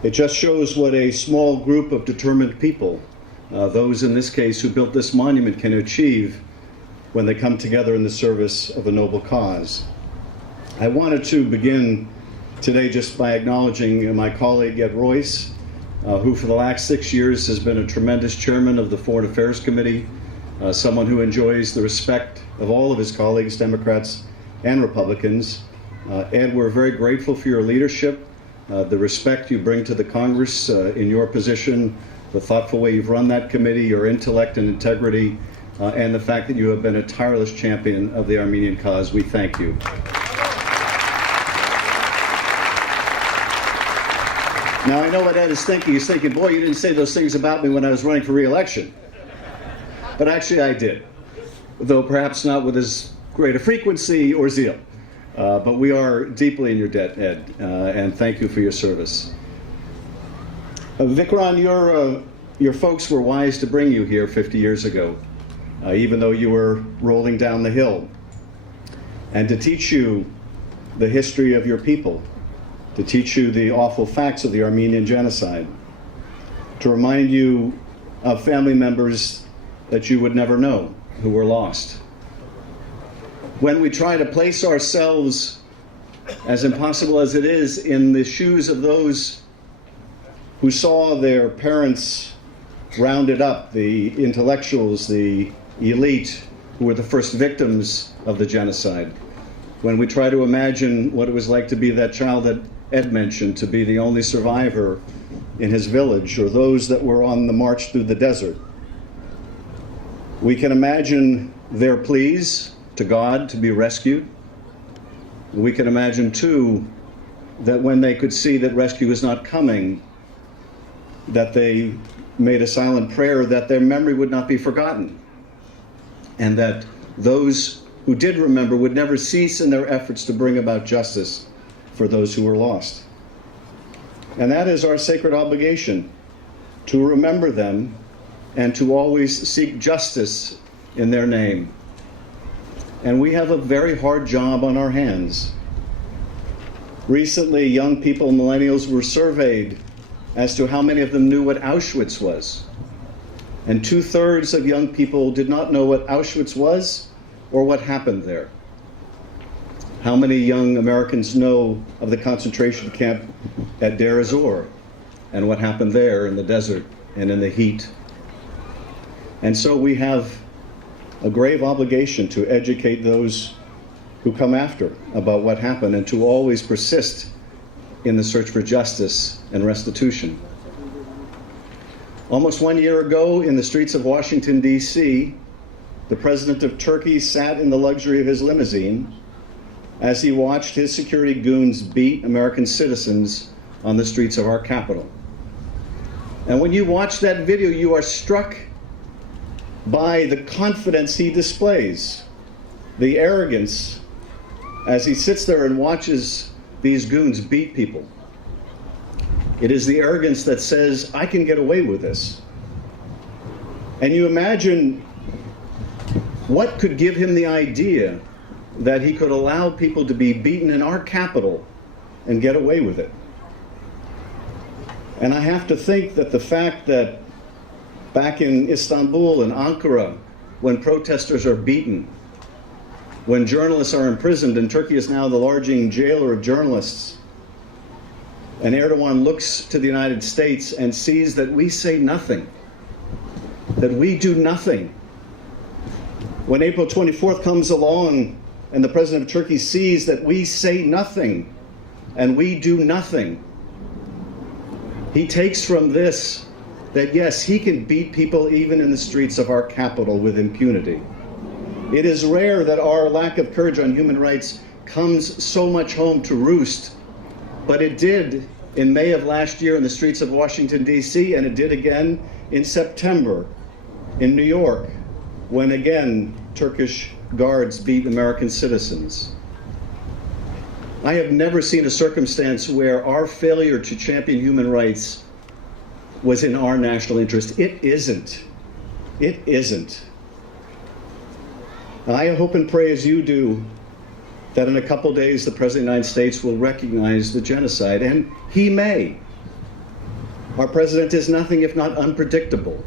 It just shows what a small group of determined people, those in this case who built this monument, can achieve when they come together in the service of a noble cause. I wanted to begin today just by acknowledging my colleague Ed Royce, who for the last 6 years has been a tremendous chairman of the Foreign Affairs Committee, someone who enjoys the respect of all of his colleagues, Democrats and Republicans. Ed, we're very grateful for your leadership, the respect you bring to the Congress in your position, the thoughtful way you've run that committee, your intellect and integrity, and the fact that you have been a tireless champion of the Armenian cause. We thank you. Now, I know what Ed is thinking. He's thinking, boy, you didn't say those things about me when I was running for re-election. But actually I did, though perhaps not with as great a frequency or zeal. But we are deeply in your debt, Ed, and thank you for your service. Vikram, your folks were wise to bring you here 50 years ago. even though you were rolling down the hill, and to teach you the history of your people, to teach you the awful facts of the Armenian genocide, to remind you of family members that you would never know who were lost. When we try to place ourselves, as impossible as it is, in the shoes of those who saw their parents rounded up, the intellectuals, the elite, who were the first victims of the genocide, when we try to imagine what it was like to be that child that Ed mentioned, to be the only survivor in his village, or those that were on the march through the desert, we can imagine their pleas to God to be rescued. We can imagine, too, that when they could see that rescue was not coming, that they made a silent prayer that their memory would not be forgotten, and that those who did remember would never cease in their efforts to bring about justice for those who were lost. And that is our sacred obligation, to remember them and to always seek justice in their name. And we have a very hard job on our hands. Recently, young people, millennials, were surveyed as to how many of them knew what Auschwitz was. And 2/3 of young people did not know what Auschwitz was or what happened there. How many young Americans know of the concentration camp at Deir ez-Zor and what happened there in the desert and in the heat? And so we have a grave obligation to educate those who come after about what happened, and to always persist in the search for justice and restitution. Almost 1 year ago, in the streets of Washington, D.C., the president of Turkey sat in the luxury of his limousine as he watched his security goons beat American citizens on the streets of our capital. And when you watch that video, you are struck by the confidence he displays, the arrogance, as he sits there and watches these goons beat people. It is the arrogance that says, I can get away with this. And you imagine what could give him the idea that he could allow people to be beaten in our capital and get away with it. And I have to think that the fact that back in Istanbul and Ankara, when protesters are beaten, when journalists are imprisoned, and Turkey is now the largest jailer of journalists, and Erdogan looks to the United States and sees that we say nothing, that we do nothing. When April 24th comes along and the president of Turkey sees that we say nothing and we do nothing, he takes from this that yes, he can beat people even in the streets of our capital with impunity. It is rare that our lack of courage on human rights comes so much home to roost, but it did in May of last year in the streets of Washington, D.C., and it did again in September in New York, when again Turkish guards beat American citizens. I have never seen a circumstance where our failure to champion human rights was in our national interest. It isn't. It isn't. I hope and pray, as you do, that in a couple days the President of the United States will recognize the genocide, and he may. Our president is nothing if not unpredictable.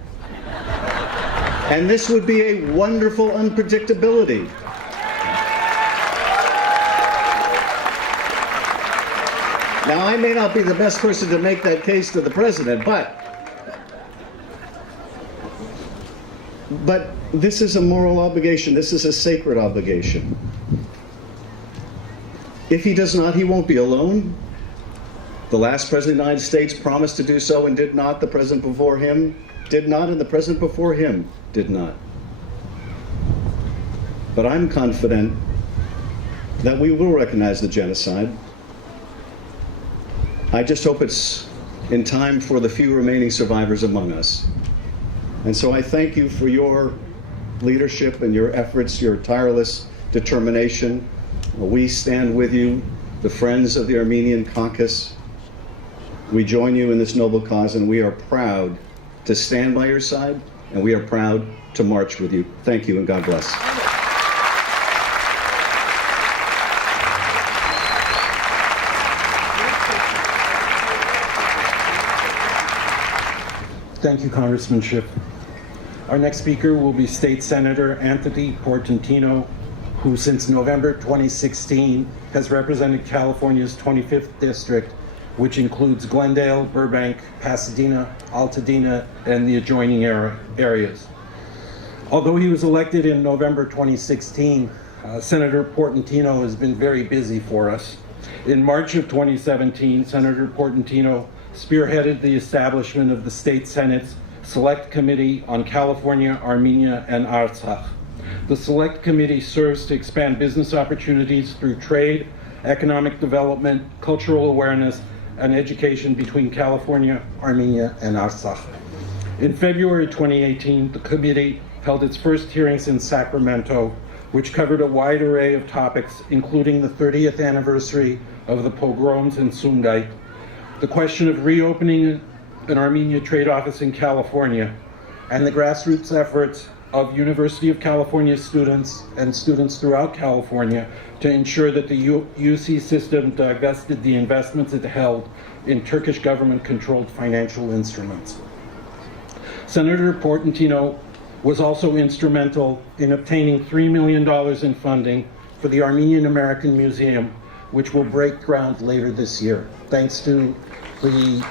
And this would be a wonderful unpredictability. Now, I may not be the best person to make that case to the president, but this is a moral obligation. This is a sacred obligation. If he does not, he won't be alone. The last president of the United States promised to do so and did not. The president before him did not, and the president before him did not. But I'm confident that we will recognize the genocide. I just hope it's in time for the few remaining survivors among us. And so I thank you for your leadership and your efforts, your tireless determination. We stand with you, the Friends of the Armenian Caucus. We join you in this noble cause, and we are proud to stand by your side and we are proud to march with you. Thank you, and God bless. Thank you, Congressman Schiff. Our next speaker will be State Senator Anthony Portantino, who since November 2016 has represented California's 25th district, which includes Glendale, Burbank, Pasadena, Altadena, and the adjoining areas. Although he was elected in November 2016, Senator Portantino has been very busy for us. In March of 2017, Senator Portantino spearheaded the establishment of the State Senate's Select Committee on California, Armenia, and Artsakh. The Select Committee serves to expand business opportunities through trade, economic development, cultural awareness, and education between California, Armenia, and Artsakh. In February 2018, the committee held its first hearings in Sacramento, which covered a wide array of topics, including the 30th anniversary of the pogroms in Sumgait, the question of reopening an Armenia trade office in California, and the grassroots efforts of University of California students and students throughout California to ensure that the UC system divested the investments it held in Turkish government-controlled financial instruments. Senator Portantino was also instrumental in obtaining $3 million in funding for the Armenian American Museum, which will break ground later this year, thanks to the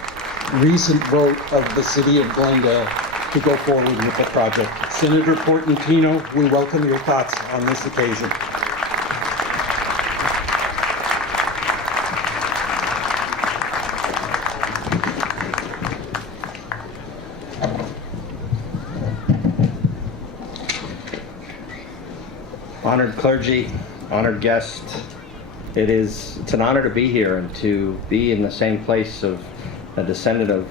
recent vote of the city of Glendale to go forward with the project. Senator Portantino, we welcome your thoughts on this occasion. Honored clergy, honored guests, it's an honor to be here and to be in the same place of a descendant of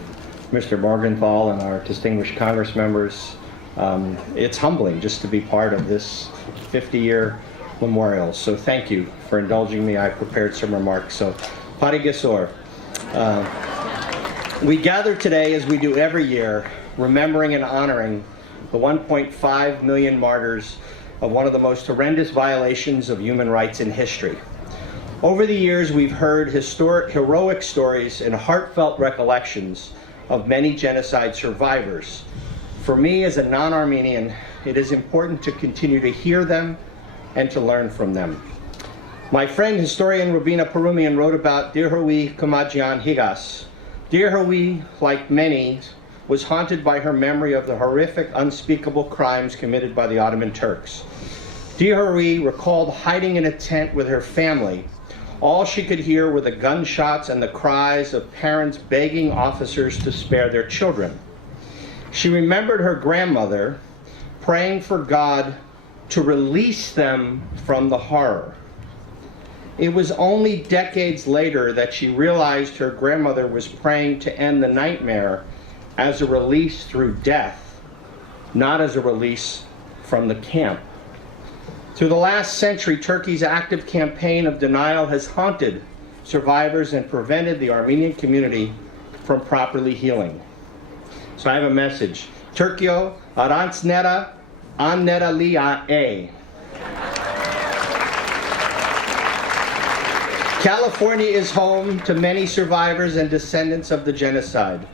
Mr. Morgenthau and our distinguished Congress members. It's humbling just to be part of this 50-year memorial. So thank you for indulging me. I prepared some remarks. So, Pari Gesor. We gather today, as we do every year, remembering and honoring the 1.5 million martyrs of one of the most horrendous violations of human rights in history. Over the years, we've heard heroic stories and heartfelt recollections of many genocide survivors. For me, as a non-Armenian, it is important to continue to hear them and to learn from them. My friend, historian Rubina Perumian, wrote about Dirhawi Kamajian Higas. Dirhawi, like many, was haunted by her memory of the horrific, unspeakable crimes committed by the Ottoman Turks. Dirhawi recalled hiding in a tent with her family. All she could hear were the gunshots and the cries of parents begging officers to spare their children. She remembered her grandmother praying for God to release them from the horror. It was only decades later that she realized her grandmother was praying to end the nightmare as a release through death, not as a release from the camp. Through the last century, Turkey's active campaign of denial has haunted survivors and prevented the Armenian community from properly healing. So I have a message. Turkio aransnera annera lia e. California is home to many survivors and descendants of the genocide.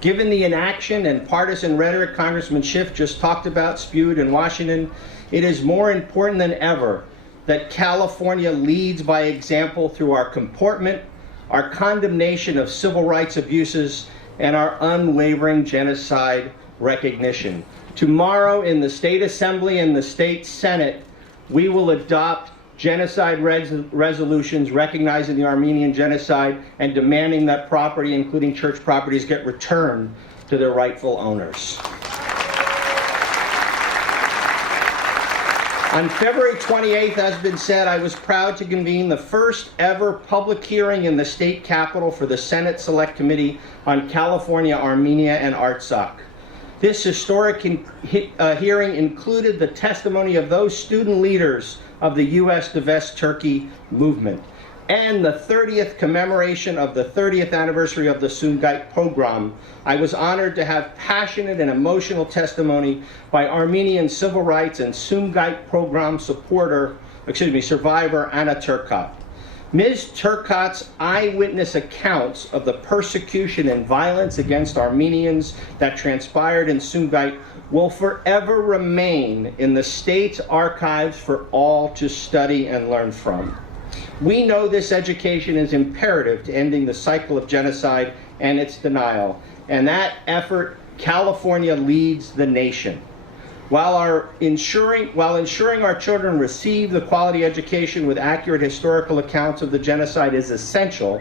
Given the inaction and partisan rhetoric Congressman Schiff just talked about, spewed in Washington, it is more important than ever that California leads by example through our comportment, our condemnation of civil rights abuses, and our unwavering genocide recognition. Tomorrow in the State Assembly and the State Senate, we will adopt genocide resolutions recognizing the Armenian genocide and demanding that property, including church properties, get returned to their rightful owners. On February 28th, as been said, I was proud to convene the first ever public hearing in the state capitol for the Senate Select Committee on California, Armenia, and Artsakh. This historic hearing included the testimony of those student leaders of the U.S. Divest Turkey movement. and the 30th commemoration of the 30th anniversary of the Sumgait pogrom, I was honored to have passionate and emotional testimony by Armenian civil rights and Sumgait pogrom survivor Anna Turkat. Ms. Turkat's eyewitness accounts of the persecution and violence against Armenians that transpired in Sumgait will forever remain in the state's archives for all to study and learn from. We know this education is imperative to ending the cycle of genocide and its denial, and that effort, California leads the nation. While ensuring our children receive the quality education with accurate historical accounts of the genocide is essential,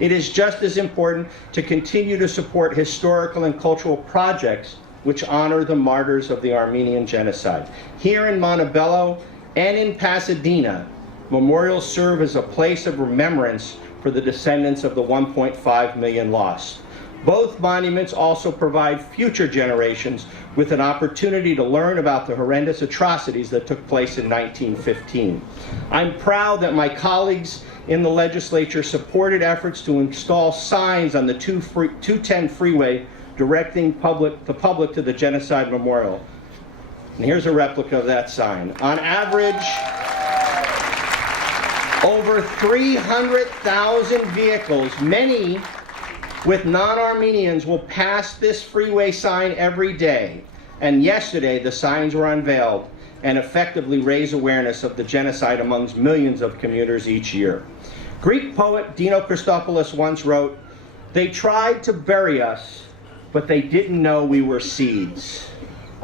it is just as important to continue to support historical and cultural projects which honor the martyrs of the Armenian genocide. Here in Montebello and in Pasadena, memorials serve as a place of remembrance for the descendants of the 1.5 million lost. Both monuments also provide future generations with an opportunity to learn about the horrendous atrocities that took place in 1915. I'm proud that my colleagues in the legislature supported efforts to install signs on the 210 freeway directing the public to the Genocide Memorial. And here's a replica of that sign. On average, over 300,000 vehicles, many with non-Armenians, will pass this freeway sign every day. And yesterday, the signs were unveiled and effectively raise awareness of the genocide amongst millions of commuters each year. Greek poet Dino Christopoulos once wrote, "They tried to bury us, but they didn't know we were seeds."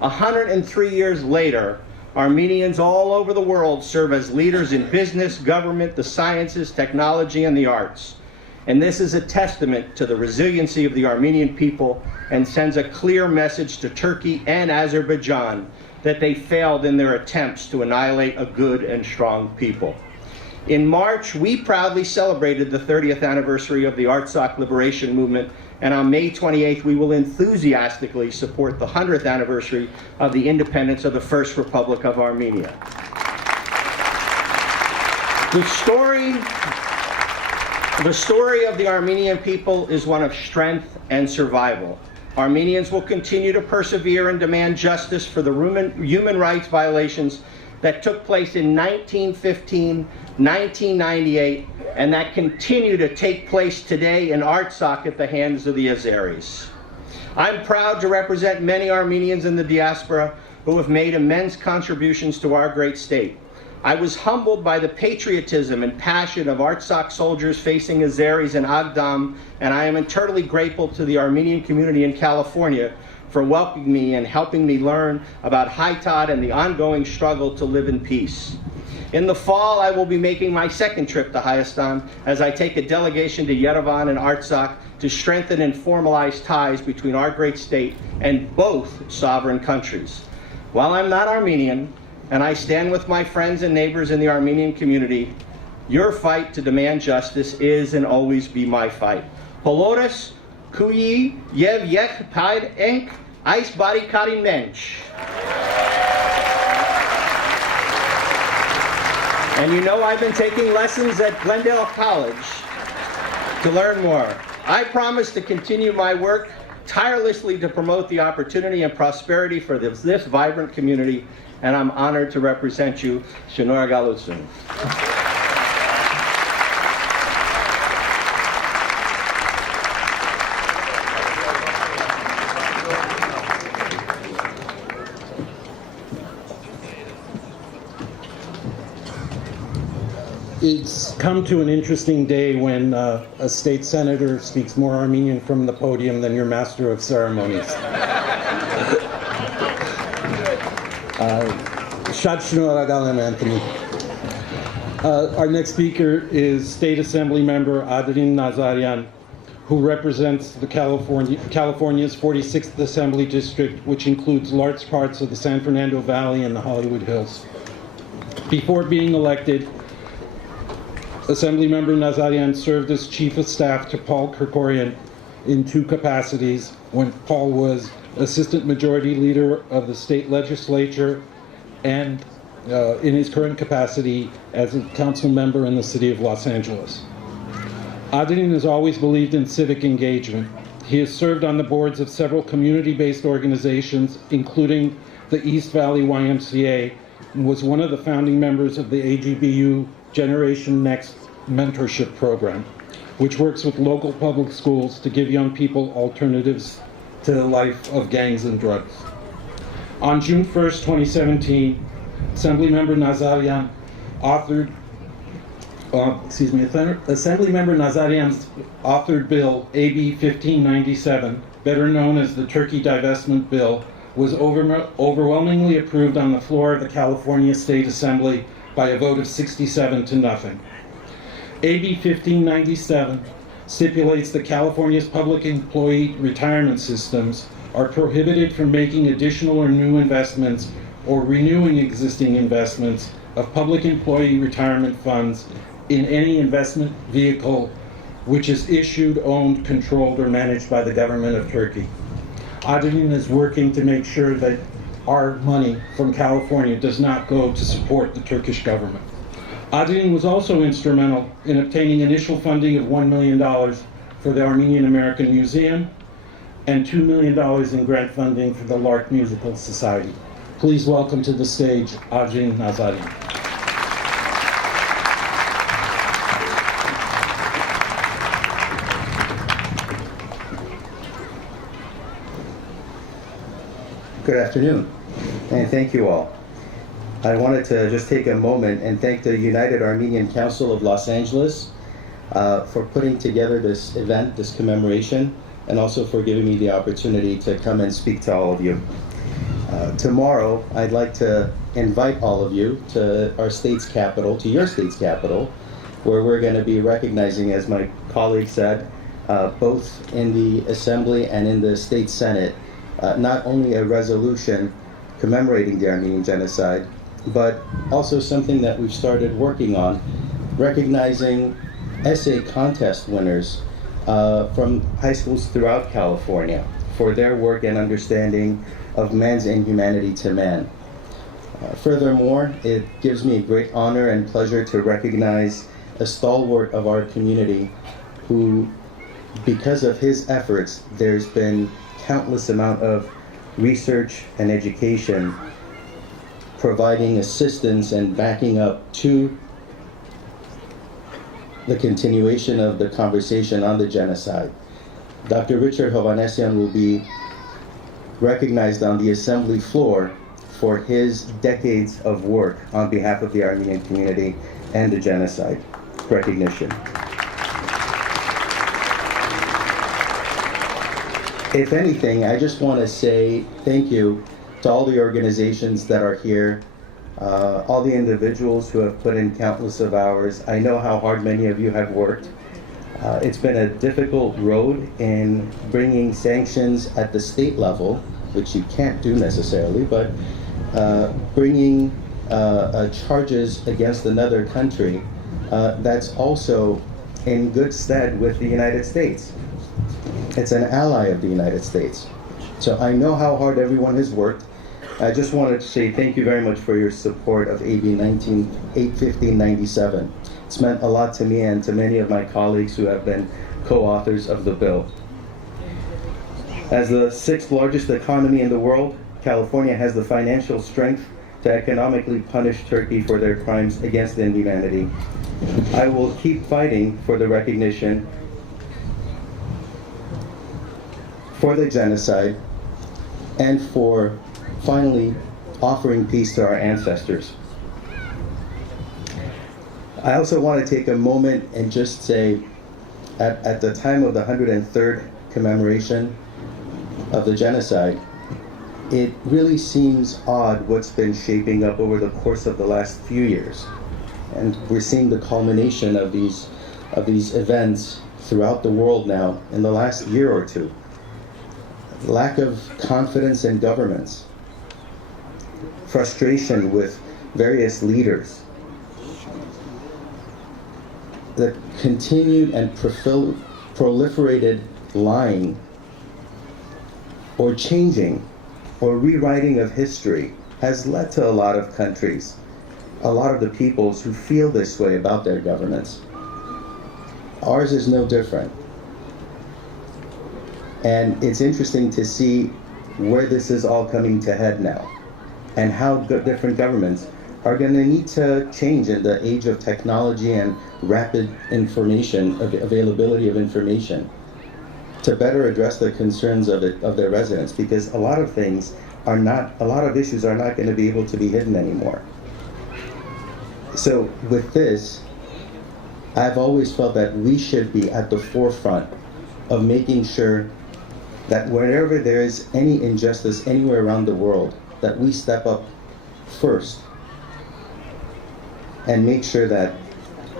103 years later, Armenians all over the world serve as leaders in business, government, the sciences, technology, and the arts. And this is a testament to the resiliency of the Armenian people and sends a clear message to Turkey and Azerbaijan that they failed in their attempts to annihilate a good and strong people. In March, we proudly celebrated the 30th anniversary of the Artsakh liberation movement, and on May 28th, we will enthusiastically support the 100th anniversary of the independence of the First Republic of Armenia. The story of the Armenian people is one of strength and survival. Armenians will continue to persevere and demand justice for the human rights violations that took place in 1915, 1998, and that continue to take place today in Artsakh at the hands of the Azeris. I'm proud to represent many Armenians in the diaspora who have made immense contributions to our great state. I was humbled by the patriotism and passion of Artsakh soldiers facing Azeris in Agdam, and I am eternally grateful to the Armenian community in California for welcoming me and helping me learn about Haitad and the ongoing struggle to live in peace. In the fall, I will be making my second trip to Hayastan as I take a delegation to Yerevan and Artsakh to strengthen and formalize ties between our great state and both sovereign countries. While I'm not Armenian, and I stand with my friends and neighbors in the Armenian community, your fight to demand justice is and always be my fight. Բոլորս քույի եւ եղբայր ենք այս բարիկարի մեջ. And you know I've been taking lessons at Glendale College to learn more. I promise to continue my work tirelessly to promote the opportunity and prosperity for this vibrant community, and I'm honored to represent you. Shenora Galutsun. It's come to an interesting day when a state senator speaks more Armenian from the podium than your master of ceremonies. Շատ շնորհակալ եմ, Anthony. Our next speaker is State Assembly Member Adrin Nazarian, who represents the California's 46th Assembly District, which includes large parts of the San Fernando Valley and the Hollywood Hills. Before being elected, Assemblymember Nazarian served as Chief of Staff to Paul Kerkorian in two capacities, when Paul was Assistant Majority Leader of the State Legislature and in his current capacity as a council member in the city of Los Angeles. Adrian has always believed in civic engagement. He has served on the boards of several community-based organizations, including the East Valley YMCA, and was one of the founding members of the AGBU Generation Next mentorship program, which works with local public schools to give young people alternatives to the life of gangs and drugs. On June 1st, 2017, Assemblymember Nazarian Nazarian's authored bill, AB 1597, better known as the Turkey Divestment Bill, was overwhelmingly approved on the floor of the California State Assembly by a vote of 67-0. AB 1597 stipulates that California's public employee retirement systems are prohibited from making additional or new investments or renewing existing investments of public employee retirement funds in any investment vehicle which is issued, owned, controlled, or managed by the government of Turkey. Adrian is working to make sure that our money from California does not go to support the Turkish government. Adrian was also instrumental in obtaining initial funding of $1 million for the Armenian American Museum and $2 million in grant funding for the Lark Musical Society. Please welcome to the stage Adrian Nazarian. Good afternoon, and thank you all. I wanted to just take a moment and thank the United Armenian Council of Los Angeles for putting together this event, this commemoration, and also for giving me the opportunity to come and speak to all of you. Tomorrow, I'd like to invite all of you to our state's capital, to your state's capital, where we're going to be recognizing, as my colleague said, both in the Assembly and in the State Senate, not only a resolution commemorating the Armenian Genocide, but also something that we've started working on, recognizing essay contest winners from high schools throughout California for their work and understanding of man's inhumanity to man. Furthermore, it gives me great honor and pleasure to recognize a stalwart of our community who, because of his efforts, there's been countless amount of research and education providing assistance and backing up to the continuation of the conversation on the genocide. Dr. Richard Hovhanessian will be recognized on the assembly floor for his decades of work on behalf of the Armenian community and the genocide recognition. If anything, I just want to say thank you to all the organizations that are here, all the individuals who have put in countless of hours. I know how hard many of you have worked. It's been a difficult road in bringing sanctions at the state level, which you can't do necessarily, but bringing charges against another country that's also in good stead with the United States. It's an ally of the United States. So I know how hard everyone has worked. I just wanted to say thank you very much for your support of AB 1597. It's meant a lot to me and to many of my colleagues who have been co-authors of the bill. As the 6th largest economy in the world, California has the financial strength to economically punish Turkey for their crimes against humanity. I will keep fighting for the recognition for the genocide and for finally offering peace to our ancestors. I also want to take a moment and just say, at the time of the 103rd commemoration of the genocide, it really seems odd what's been shaping up over the course of the last few years. And we're seeing the culmination of these events throughout the world now in the last year or two. Lack of confidence in governments, frustration with various leaders, the continued and proliferated lying or changing or rewriting of history has led to a lot of countries a lot of the peoples who feel this way about their governments. Ours is no different. And it's interesting to see where this is all coming to head now, and how different governments are going to need to change in the age of technology and rapid information, availability of information, to better address the concerns of their residents, because a lot of things are not, a lot of issues are not going to be able to be hidden anymore. So with this, I've always felt that we should be at the forefront of making sure that wherever there is any injustice anywhere around the world, that we step up first and make sure that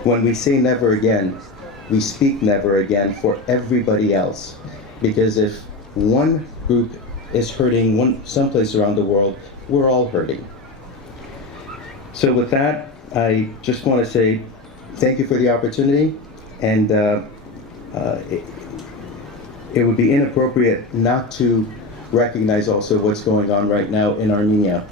when we say never again, we speak never again for everybody else. Because if one group is hurting someplace around the world, we're all hurting. So with that, I just want to say thank you for the opportunity, and it would be inappropriate not to recognize also what's going on right now in Armenia.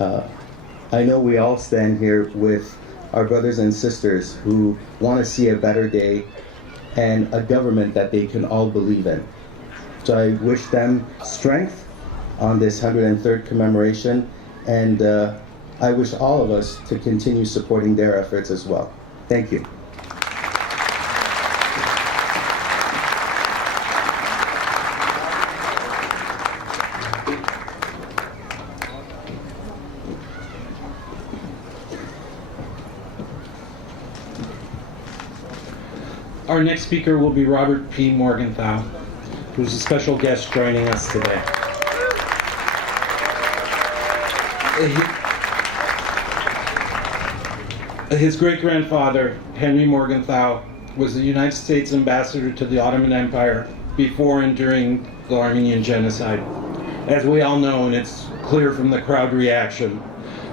I know we all stand here with our brothers and sisters who want to see a better day and a government that they can all believe in. So I wish them strength on this 103rd commemoration, and I wish all of us to continue supporting their efforts as well. Thank you. Our next speaker will be Robert P. Morgenthau, who's a special guest joining us today. His great-grandfather, Henry Morgenthau, was the United States ambassador to the Ottoman Empire before and during the Armenian Genocide. As we all know, and it's clear from the crowd reaction,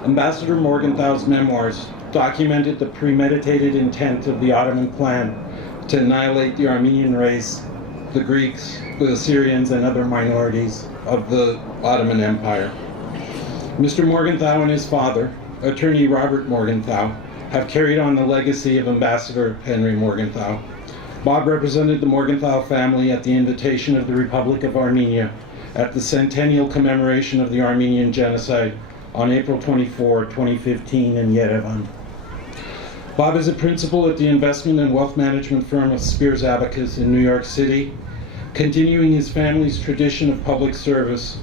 Ambassador Morgenthau's memoirs documented the premeditated intent of the Ottoman plan to annihilate the Armenian race, the Greeks, the Assyrians, and other minorities of the Ottoman Empire. Mr. Morgenthau and his father, attorney Robert Morgenthau, have carried on the legacy of Ambassador Henry Morgenthau. Bob represented the Morgenthau family at the invitation of the Republic of Armenia at the centennial commemoration of the Armenian Genocide on April 24, 2015 in Yerevan. Bob is a principal at the investment and wealth management firm of Spears Abacus in New York City, continuing his family's tradition of public service.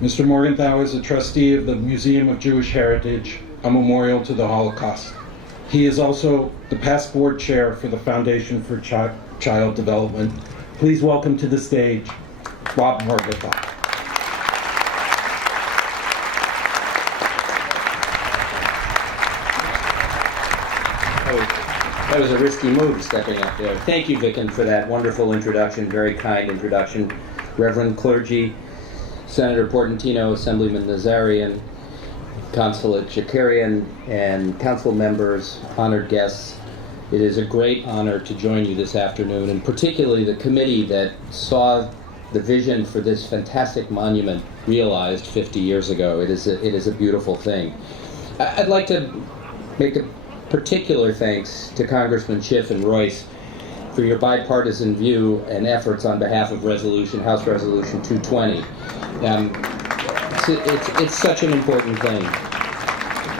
Mr. Morgenthau is a trustee of the Museum of Jewish Heritage, a memorial to the Holocaust. He is also the past board chair for the Foundation for Child Development. Please welcome to the stage, Bob Morgenthau. That was a risky move, stepping up there. Thank you, Vicken, for that wonderful introduction, very kind introduction. Reverend clergy, Senator Portantino, Assemblyman Nazarian, Consulate Shakarian, and council members, honored guests. It is a great honor to join you this afternoon, and particularly the committee that saw the vision for this fantastic monument realized 50 years ago. It is a beautiful thing. I'd like to make a particular thanks to Congressman Schiff and Royce for your bipartisan view and efforts on behalf of House Resolution 220. It's such an important thing.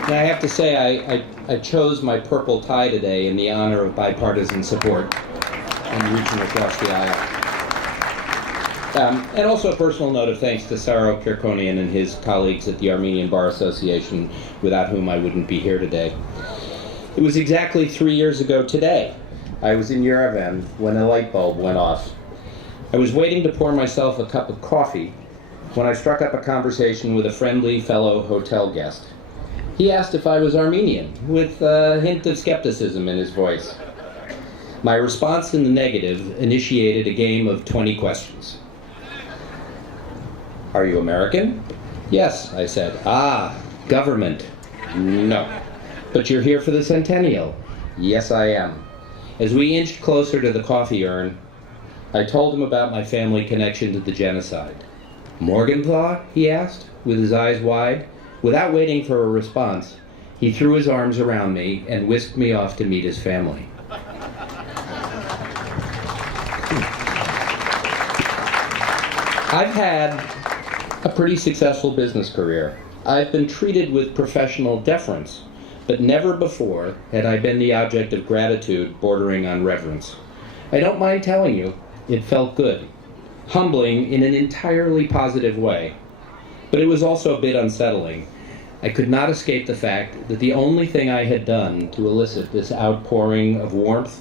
And I have to say, I chose my purple tie today in the honor of bipartisan support and reaching across the aisle. And also a personal note of thanks to Saro Kirkonian and his colleagues at the Armenian Bar Association, without whom I wouldn't be here today. It was exactly 3 years ago today. I was in Yerevan when a light bulb went off. I was waiting to pour myself a cup of coffee when I struck up a conversation with a friendly fellow hotel guest. He asked if I was Armenian, with a hint of skepticism in his voice. My response in the negative initiated a game of 20 questions. Are you American? Yes, I said. Ah, government? No. But you're here for the centennial? Yes, I am. As we inched closer to the coffee urn, I told him about my family connection to the genocide. Morgenthau? He asked, with his eyes wide. Without waiting for a response, he threw his arms around me and whisked me off to meet his family. I've had a pretty successful business career. I've been treated with professional deference, but never before had I been the object of gratitude bordering on reverence. I don't mind telling you, it felt good, humbling in an entirely positive way, but it was also a bit unsettling. I could not escape the fact that the only thing I had done to elicit this outpouring of warmth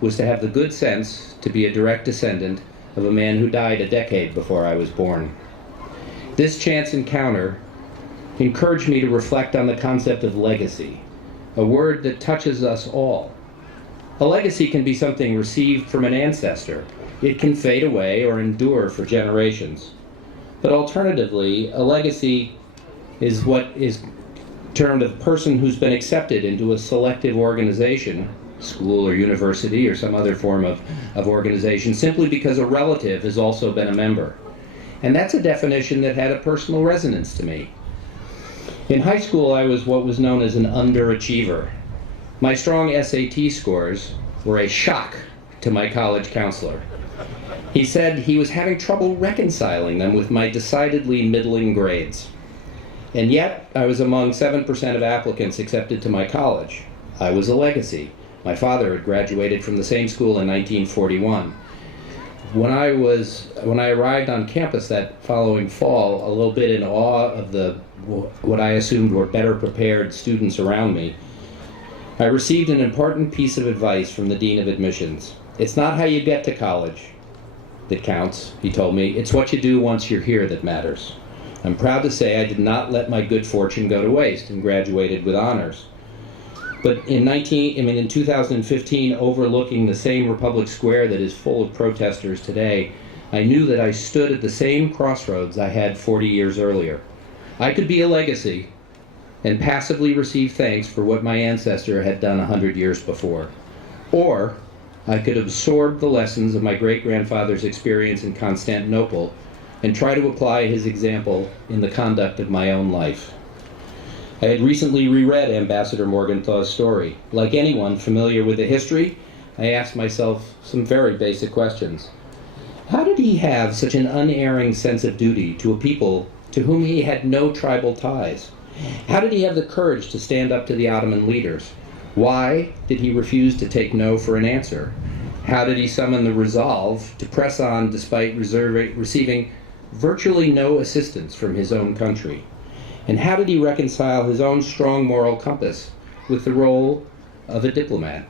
was to have the good sense to be a direct descendant of a man who died a decade before I was born. This chance encounter encouraged me to reflect on the concept of legacy, a word that touches us all. A legacy can be something received from an ancestor. It can fade away or endure for generations. But alternatively, a legacy is what is termed a person who's been accepted into a selective organization, school or university or some other form of organization, simply because a relative has also been a member. And that's a definition that had a personal resonance to me. In high school, I was what was known as an underachiever. My strong SAT scores were a shock to my college counselor. He said he was having trouble reconciling them with my decidedly middling grades. And yet, I was among 7% of applicants accepted to my college. I was a legacy. My father had graduated from the same school in 1941. When I arrived on campus that following fall, a little bit in awe of what I assumed were better prepared students around me, I received an important piece of advice from the Dean of Admissions. It's not how you get to college that counts, he told me. It's what you do once you're here that matters. I'm proud to say I did not let my good fortune go to waste and graduated with honors. But in 2015, overlooking the same Republic Square that is full of protesters today, I knew that I stood at the same crossroads I had 40 years earlier. I could be a legacy and passively receive thanks for what my ancestor had done 100 years before. Or I could absorb the lessons of my great-grandfather's experience in Constantinople and try to apply his example in the conduct of my own life. I had recently reread Ambassador Morgenthau's story. Like anyone familiar with the history, I asked myself some very basic questions. How did he have such an unerring sense of duty to a people to whom he had no tribal ties? How did he have the courage to stand up to the Ottoman leaders? Why did he refuse to take no for an answer? How did he summon the resolve to press on despite receiving virtually no assistance from his own country? And how did he reconcile his own strong moral compass with the role of a diplomat?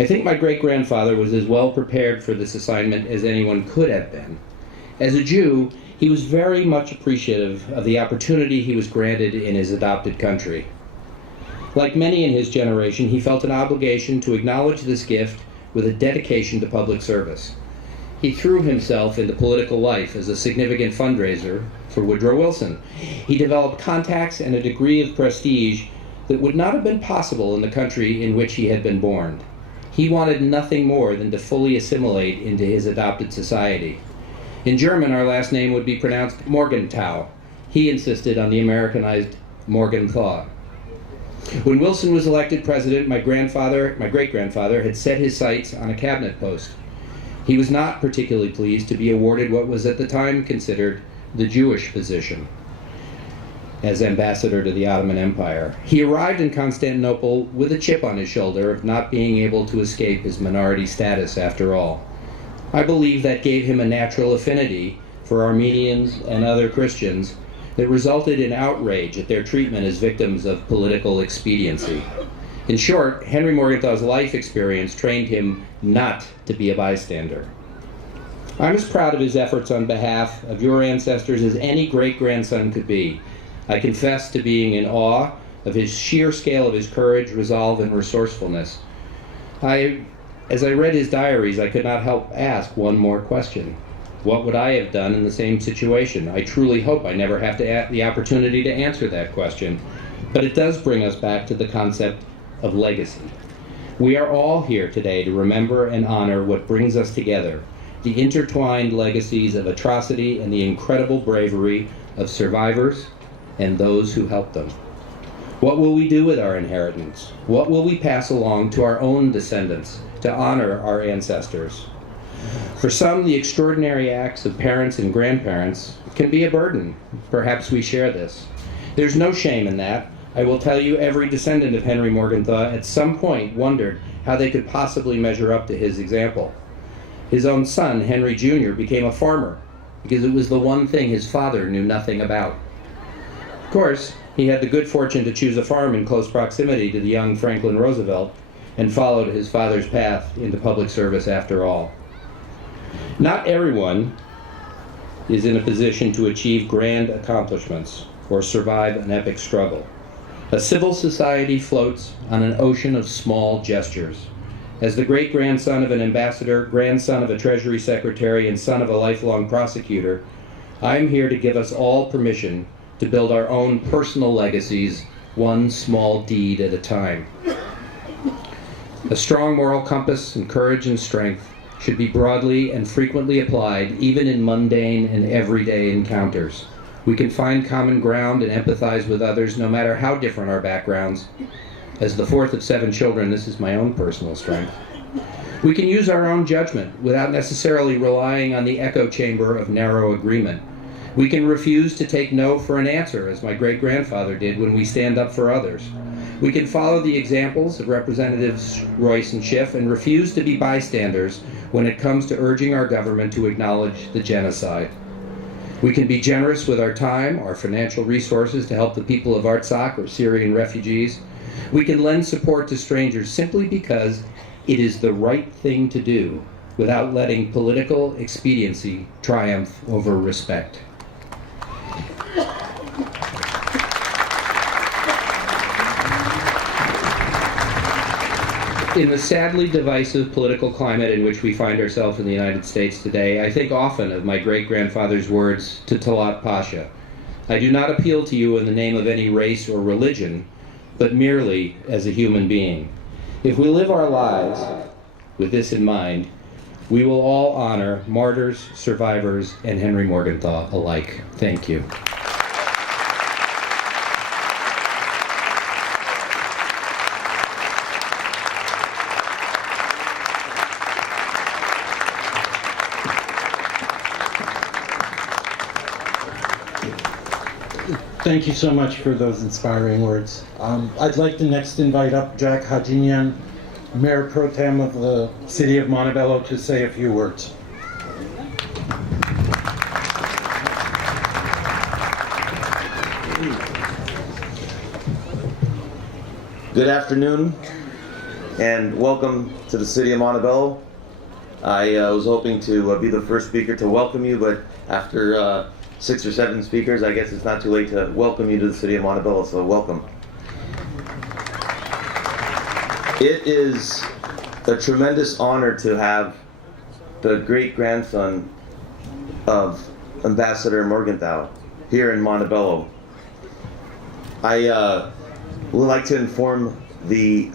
I think my great-grandfather was as well prepared for this assignment as anyone could have been. As a Jew, he was very much appreciative of the opportunity he was granted in his adopted country. Like many in his generation, he felt an obligation to acknowledge this gift with a dedication to public service. He threw himself into political life as a significant fundraiser for Woodrow Wilson. He developed contacts and a degree of prestige that would not have been possible in the country in which he had been born. He wanted nothing more than to fully assimilate into his adopted society. In German, our last name would be pronounced Morgenthau. He insisted on the Americanized Morgenthau. When Wilson was elected president, my great-grandfather, had set his sights on a cabinet post. He was not particularly pleased to be awarded what was at the time considered the Jewish position as ambassador to the Ottoman Empire. He arrived in Constantinople with a chip on his shoulder of not being able to escape his minority status after all. I believe that gave him a natural affinity for Armenians and other Christians that resulted in outrage at their treatment as victims of political expediency. In short, Henry Morgenthau's life experience trained him not to be a bystander. I'm as proud of his efforts on behalf of your ancestors as any great-grandson could be. I confess to being in awe of his sheer scale of his courage, resolve, and resourcefulness. As I read his diaries, I could not help ask one more question. What would I have done in the same situation? I truly hope I never have the opportunity to answer that question, but it does bring us back to the concept of legacy. We are all here today to remember and honor what brings us together, the intertwined legacies of atrocity and the incredible bravery of survivors and those who helped them. What will we do with our inheritance? What will we pass along to our own descendants to honor our ancestors? For some, the extraordinary acts of parents and grandparents can be a burden. Perhaps we share this. There's no shame in that. I will tell you, every descendant of Henry Morgenthau at some point wondered how they could possibly measure up to his example. His own son, Henry Jr., became a farmer because it was the one thing his father knew nothing about. Of course, he had the good fortune to choose a farm in close proximity to the young Franklin Roosevelt and followed his father's path into public service after all. Not everyone is in a position to achieve grand accomplishments or survive an epic struggle. A civil society floats on an ocean of small gestures. As the great-grandson of an ambassador, grandson of a Treasury Secretary, and son of a lifelong prosecutor, I am here to give us all permission to build our own personal legacies, one small deed at a time. A strong moral compass and courage and strength should be broadly and frequently applied, even in mundane and everyday encounters. We can find common ground and empathize with others, no matter how different our backgrounds. As the fourth of 7 children, this is my own personal strength. We can use our own judgment without necessarily relying on the echo chamber of narrow agreement. We can refuse to take no for an answer, as my great-grandfather did when we stand up for others. We can follow the examples of Representatives Royce and Schiff and refuse to be bystanders when it comes to urging our government to acknowledge the genocide. We can be generous with our time, our financial resources to help the people of Artsakh or Syrian refugees. We can lend support to strangers simply because it is the right thing to do, without letting political expediency triumph over respect. In the sadly divisive political climate in which we find ourselves in the United States today, I think often of my great-grandfather's words to Talat Pasha. I do not appeal to you in the name of any race or religion, but merely as a human being. If we live our lives with this in mind, we will all honor martyrs, survivors, and Henry Morgenthau alike. Thank you. Thank you so much for those inspiring words. I'd like to next invite up Jack Hajinian, Mayor Pro Tem of the City of Montebello, to say a few words. Good afternoon, and welcome to the City of Montebello. I was hoping to be the first speaker to welcome you, but after 6 or 7 speakers, I guess it's not too late to welcome you to the City of Montebello, so welcome. It is a tremendous honor to have the great-grandson of Ambassador Morgenthau here in Montebello. I would like to inform the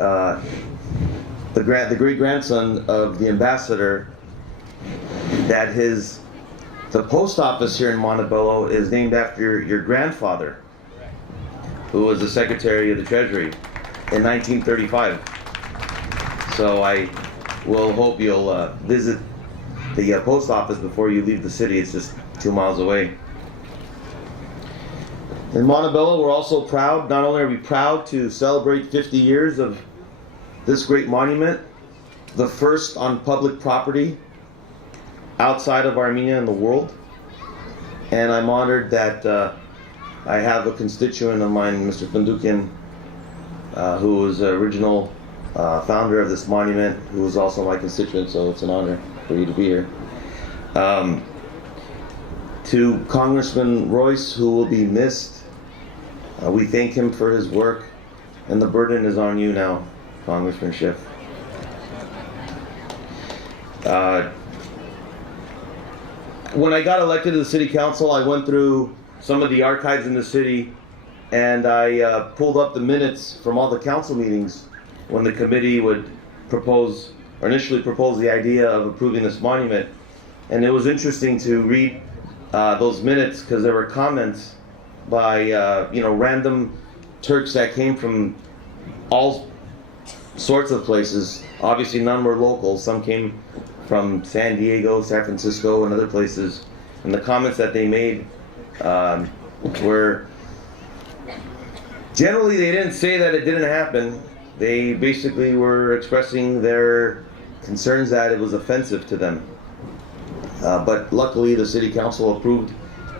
great-grandson of the ambassador that the post office here in Montebello is named after your grandfather, who was the Secretary of the Treasury in 1935. So I will hope you'll visit the post office before you leave the city. It's just 2 miles away. In Montebello, we're also proud, not only are we proud to celebrate 50 years of this great monument, the first on public property outside of Armenia in the world, and I'm honored that I have a constituent of mine, Mr. Fundukian, who was the original founder of this monument, who was also my constituent, so it's an honor for you to be here. To Congressman Royce, who will be missed, we thank him for his work, and the burden is on you now, Congressman Schiff. When I got elected to the city council, I went through some of the archives in the city, and I pulled up the minutes from all the council meetings when the committee would propose, or initially propose the idea of approving this monument. And it was interesting to read those minutes, because there were comments by random Turks that came from all sorts of places. Obviously, none were local. Some came from San Diego, San Francisco, and other places. And the comments that they made were, generally, they didn't say that it didn't happen. They basically were expressing their concerns that it was offensive to them. But luckily, the city council approved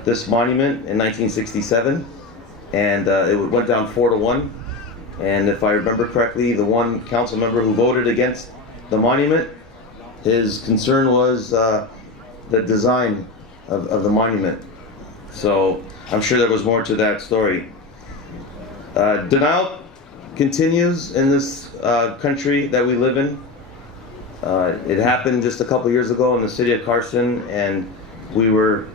this monument in 1967, and it went down 4-1. And if I remember correctly, the one council member who voted against the monument, his concern was the design of the monument. So I'm sure there was more to that story. Denial continues in this country that we live in. It happened just a couple years ago in the city of Carson, and we were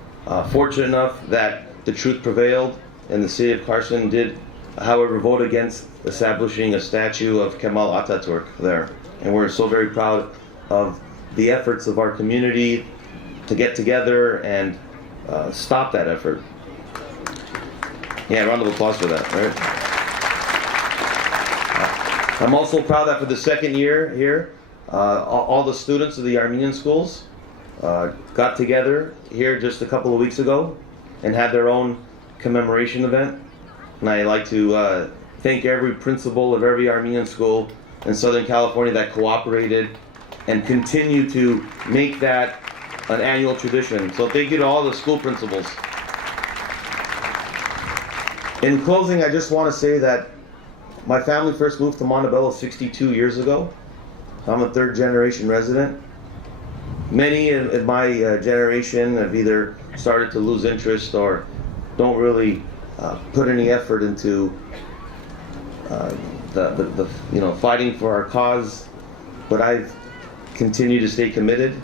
fortunate enough that the truth prevailed, and the city of Carson did, however, vote against establishing a statue of Kemal Atatürk there. And we're so very proud of the efforts of our community to get together and stop that effort. Yeah, round of applause for that, right? I'm also proud that for the second year here, all the students of the Armenian schools got together here just a couple of weeks ago and had their own commemoration event. And I'd like to thank every principal of every Armenian school in Southern California that cooperated and continue to make that an annual tradition. So thank you to all the school principals. In closing, I just want to say that my family first moved to Montebello 62 years ago. I'm a third-generation resident. Many in my generation have either started to lose interest or don't really put any effort into the fighting for our cause. But I've continued to stay committed,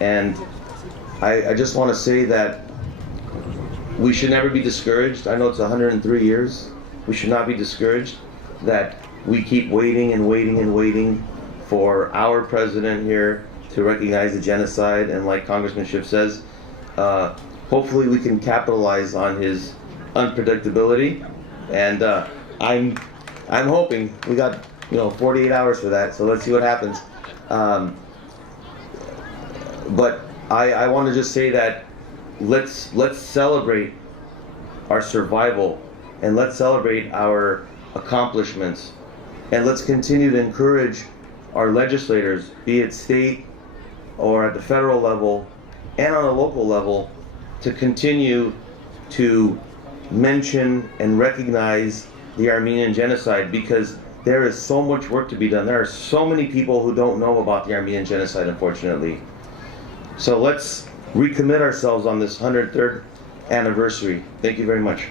and I just want to say that we should never be discouraged. I know it's 103 years. We should not be discouraged that we keep waiting and waiting and waiting for our president here to recognize the genocide. And like Congressman Schiff says, hopefully we can capitalize on his unpredictability. And I'm hoping we got 48 hours for that. So let's see what happens. But I want to just say that let's celebrate our survival, and let's celebrate our accomplishments, and let's continue to encourage our legislators, be it state or at the federal level and on a local level, to continue to mention and recognize the Armenian genocide, because there is so much work to be done. There are so many people who don't know about the Armenian genocide, unfortunately. So let's recommit ourselves on this 103rd anniversary. Thank you very much.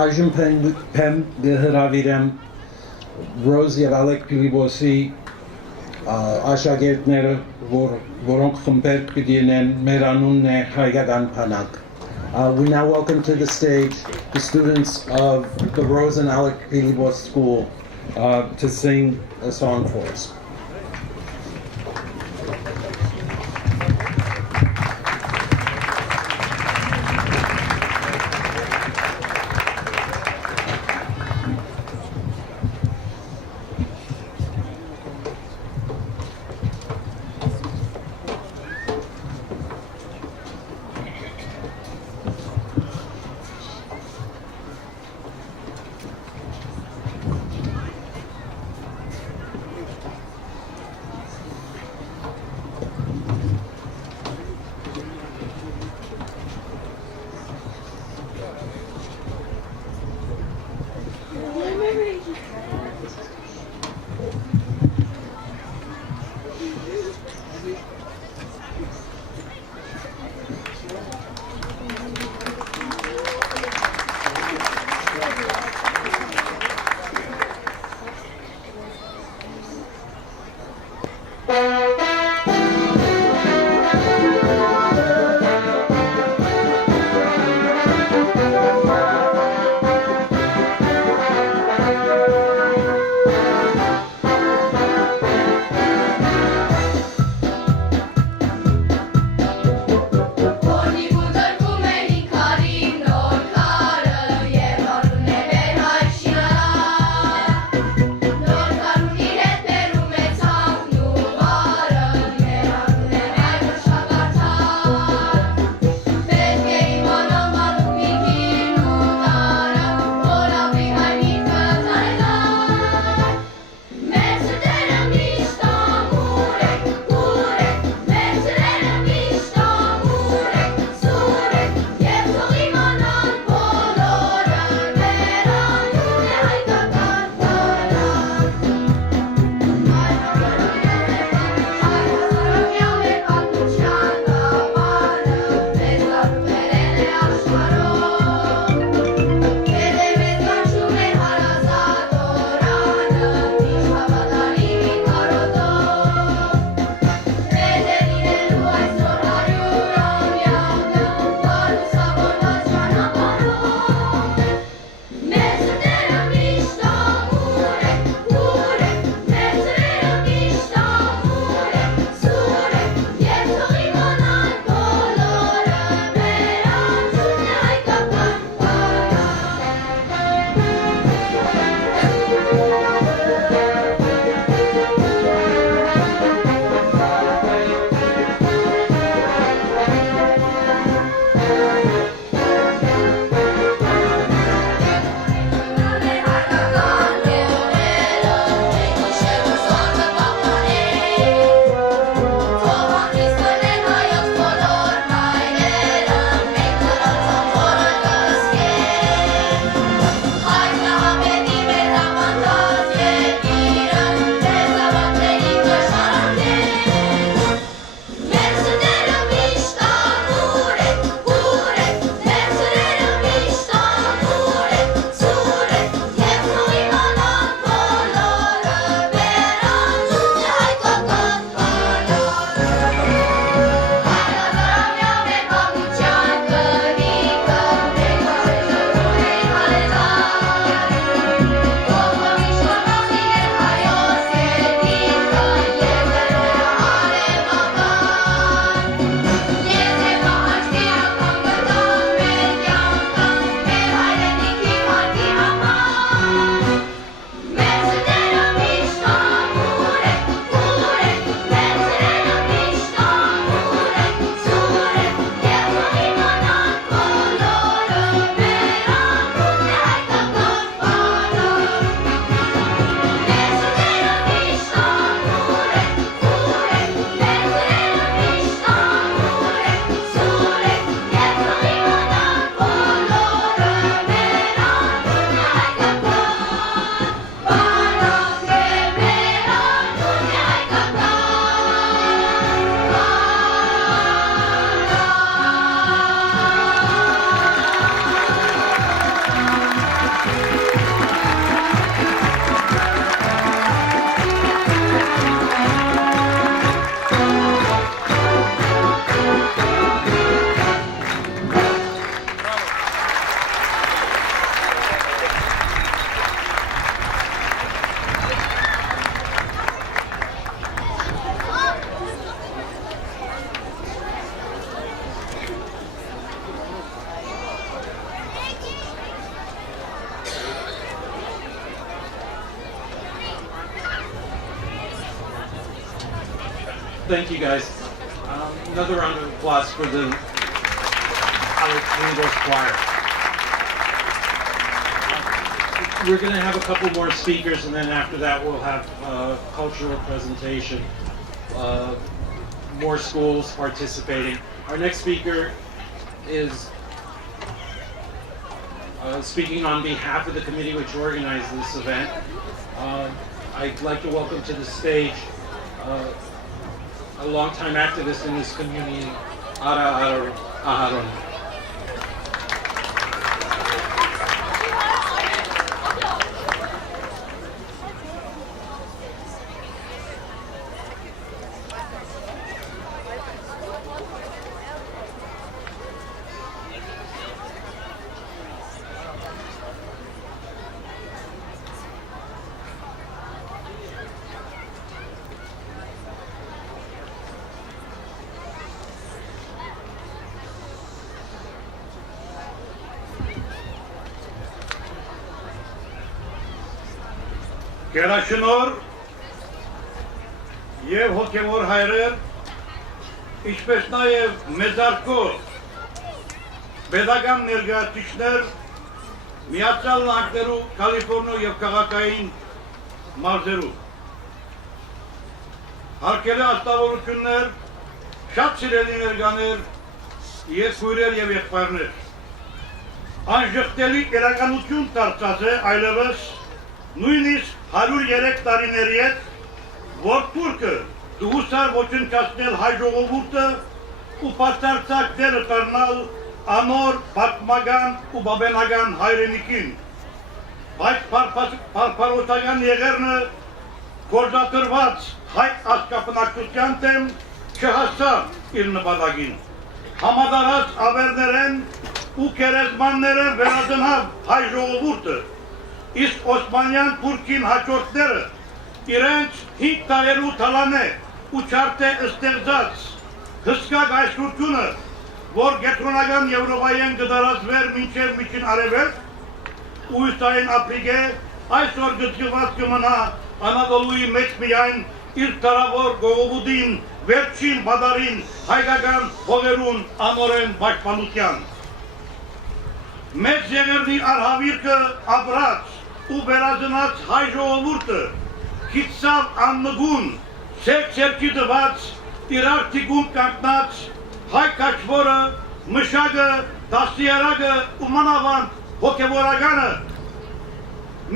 Այժմ պեմ գհրավիրեմ Ռոզ եւ Ալեք Փիլիպոսի աշակերտները, որոնք խմբեր պիտի ունեն մեր անունն է հայկական բանակ. We now welcome to the stage the students of the Rose and Alec Pilibos School to sing a song for us. thank you guys. Another round of applause for the Alex Choir. We're going to have a couple more speakers, and then after that we'll have a cultural presentation. More schools participating. Our next speaker is speaking on behalf of the committee which organized this event. I'd like to welcome to the stage a longtime activist in this community, Ara Aharon. Գերաշնոր եւ հոգեվոր հայրեր, ինչպես նաեւ մեծարգո pedagogan ներկայացուցիչներ, Միացյալ Նահանգներու Կալիֆոռնիա եւ քաղաքային մարզերու հարկելի աստավորություններ, շատ սիրելի ներկաներ, եղբայրներ եւ եղբայրներ, անժխտելի իրականություն դարձած է այլևս նույնիսկ 103 տարիների հետ, որ Թուրքը դուհուսար ոչնչացնել հայ ժողովուրդը ու բացարձակ դերը կառնալ անոր պատմական ու բաբենական հայրենիքին, բայց փարփարոսական եղերնը գործադրված հայ ազգապնակցության դեմ չհասավ իր նպատակին, համադարած ավերներեն ու գերեզմաններեն վերադնավ հայ ժողովուրդը, իսկ Օսմանյան Թուրքին հաջորդները իրենց 5 տարերու թալանե ու չարթե ստեղծած հսկակ այսրությունը, որ գետրոնական Եվրոպայեն գդարածվեր մինչև միջին արևելք ու ուսային ապրիգե այսօր գծկված կմնա Անադոլուի մեջ միայն իր տարավոր գողովուդին վերջին բադարին հայկական հողերուն անորեն պաշտպանության։ Մեծ եղերնի արհավիրկը ապրած ու վերածնած հայ ժողովուրդը գիծավ աննգուն, սերքի դված, իրար թիկում կանգնած հայ կաչվորը, մշակը, դաստիարակը ու մանավանդ հոգևորականը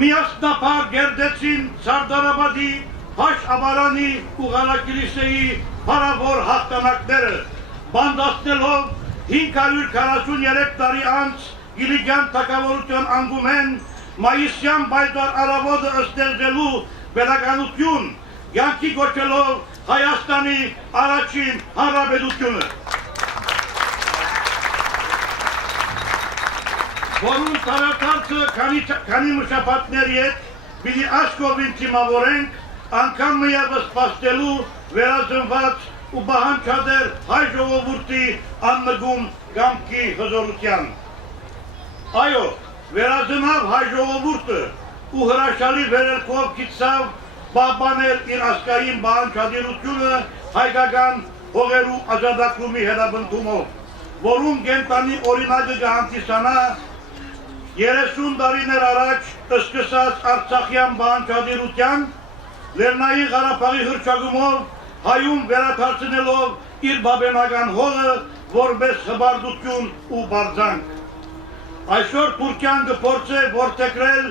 միասնապար գերդեցին Սարդարաբադի, Փաշ Աբարանի ու Ղալակիլիսեի փառավոր հաղթանակները, բանդացնելով 543 տարի անց Գիլիգյան թագավորության անգումեն մայիսյան բայդար արավոդը ստեղծելու վերականություն, յանքի գոչելով Հայաստանի առաջին հանրապետությունը։ Որում տարածքը քանի մշապատների հետ պիտի աշկովին թիմավորենք, անգամ միևս պաստելու վերածնված ու բահանջադեր հայ ժողովուրդի աննգում գամքի հզորության։ Այո, վերածնավ հայ ժողովուրդը ու հրաշալի վերելքով գիծավ պահպանել իր ազգային բանջադիրությունը հայկական հողերու ազատագրումի հետապնդումով, որում կենտանի օրինակը կհանդիսանա 30 տարիներ առաջ սկսած Արցախյան բանջադիրության, Լեռնային Ղարաբաղի հռչակումով հայում վերադարձնելով իր բաբենական հողը որպես հբարդություն ու բարձանք։ Այսօր Թուրքիան կփորձե որդեգրել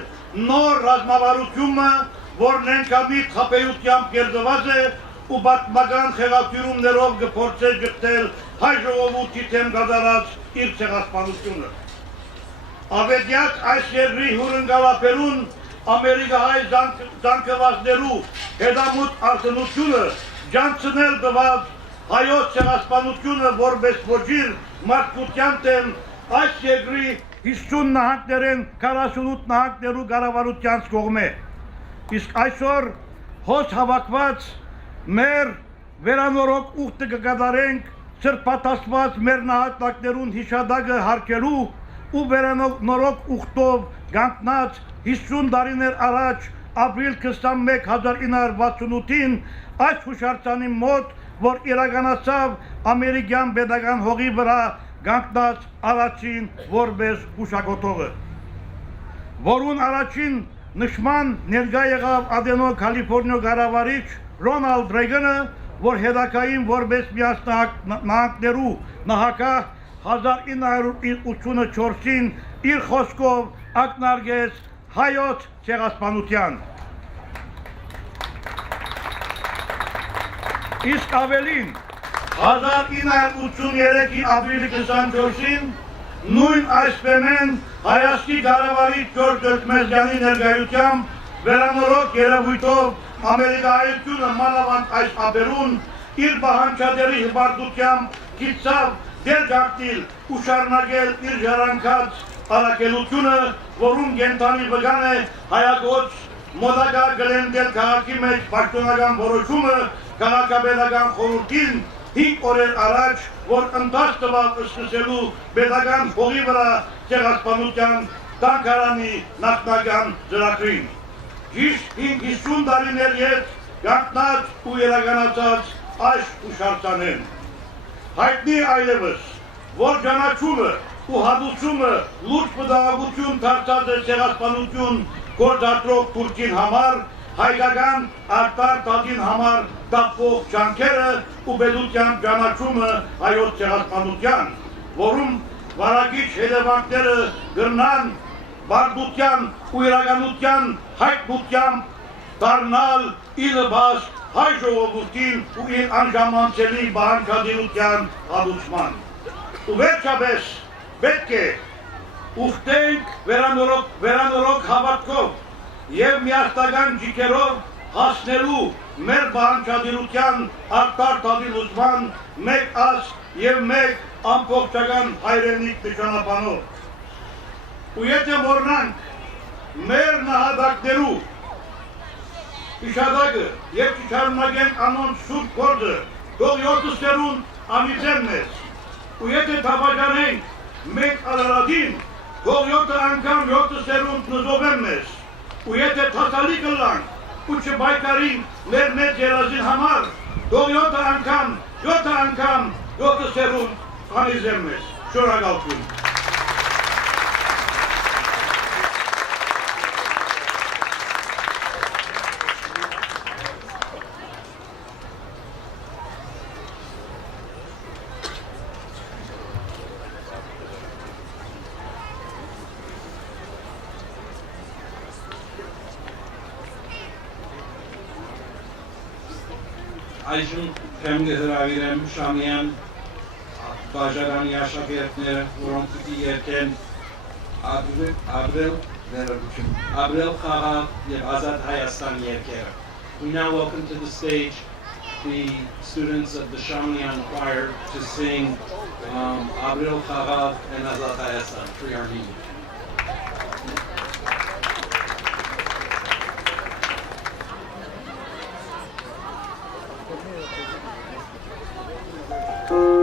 նոր ռազմավարությունը, որ նենքամիտ խաբեությամբ կերտված է ու պատմական խեղաթյուրումներով կփորձե գտնել հայ ժողովուրդի դեմ կատարած իր ցեղասպանությունը։ Ավետյաց այս երկրի հյուրընկալաբերուն ամերիկահայ զանգվածներու հետամուտ արդյունությունը ջանցնել տված հայոց ցեղասպանությունը որպես ոչիր մարդկության դեմ այս երկրի 50 նահանգներեն 48 նահանգներու կառավարությանց կողմէ։ Իսկ այսօր հոս հավաքված մեր վերանորոգ ուխտը կկատարենք սրբատասված մեր նահատակներուն հիշադակը հարգելու ու վերանորոգ ուխտով գանտնած 50 տարիներ առաջ ապրիլ 21 1968-ին այս հուշարձանի մոտ որ իրականացավ ամերիկյան pedagogan հողի վրա կանգնած առաջին որպես հուշագոտողը, որուն առաջին նշման ներկա եղավ Ադենո Կալիֆոռնիա կառավարիչ Ռոնալդ Ռեյգանը, որ հետագային որպես Միացյալ Նահանգներու նահանգահ 1984-ին իր խոսքով ակնարկեց հայոց ցեղասպանության։ Իսկ ավելին 1983-ի ապրիլի 24-ին նույն այսպեմեն Հայաստանի կառավարիչ Ջորջ Դերմեզյանի ներկայությամբ վերանորոգ երևույթով Ամերիկայությունը մանավանդ այս ապերուն իր պահանջատերի հպարտությամբ գիտցավ դեր գաղթիլ ու շարունակել իր ժառանգած առաքելությունը, որում կենտրոնի վկան է հայագոց մոտակա գլենդել քաղաքի մեջ պաշտոնական որոշումը քաղաքապետական խորհրդին 5 օրեր առաջ, որ ընդհանուր տվավ սկսելու պետական հողի վրա ցեղասպանության տանկարանի նախնական ծրագրին։ Ճիշտ 50 տարիներ ետ գաղտնած ու իրականացած այս հուշարձանեն։ Հայտնի այլևս, որ ճանաչումը ու հատուցումը լուրջ մտահոգություն դարձած է ցեղասպանություն գործադրող Թուրքին համար, հայկական արտար տատին համար տապվող ջանքերը ու բելության ճանաչումը հայոց ցեղասպանության, որում վարակիչ հետևանքները գրնան բարդության ու իրականության հայտնությամբ դառնալ իլբաս հայ ժողովրդին ու իր անժամանցելի բանջարության հատուցման։ Ու վերջապես պետք է ուխտենք վերանորոգ հավատքով և միասնական ջիքերով հասնելու մեր բանջարության արտար տատի լուծման մեկ ասք և մեկ ամբողջական հայրենիք նշանաբանով։ Ու եթե մոռնանք մեր նահատակներու իշադակը և չշարունակենք անոնց սուրբ գործը, թող 7 սերունդ անիծեն մեզ, ու եթե թավաջանենք մեկ Արարատին, թող 7 անգամ 7 սերունդ նզովեն մեզ, ու եթե թասալի կլանք ու չբայկարինք մեր մեծ երազին համար, թող 7 անգամ 7 սերունդ անիծեն մեզ։ Շնորհակալություն։ Այժմ եմ կհրավիրեմ Շամիան բաժարանի աշակերտները, որոնք պիտի երգեն Ապրել խաղաղ և ազատ Հայաստան երգերը. We now welcome to the stage the students of the Shamian choir to sing April Chagav and Azat Hayastan, Free Armenia. Thank you.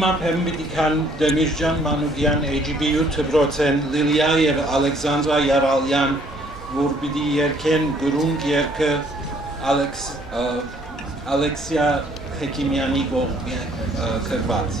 Հիմա Պեմբիդիկան Դեմիրջան Մանուկյան AGBU Թբրոցեն Լիլիա եւ Ալեքսանդրա Յարալյան որ պիտի երկեն գրունգ երկը Ալեքսիա Հեկիմյանի կրված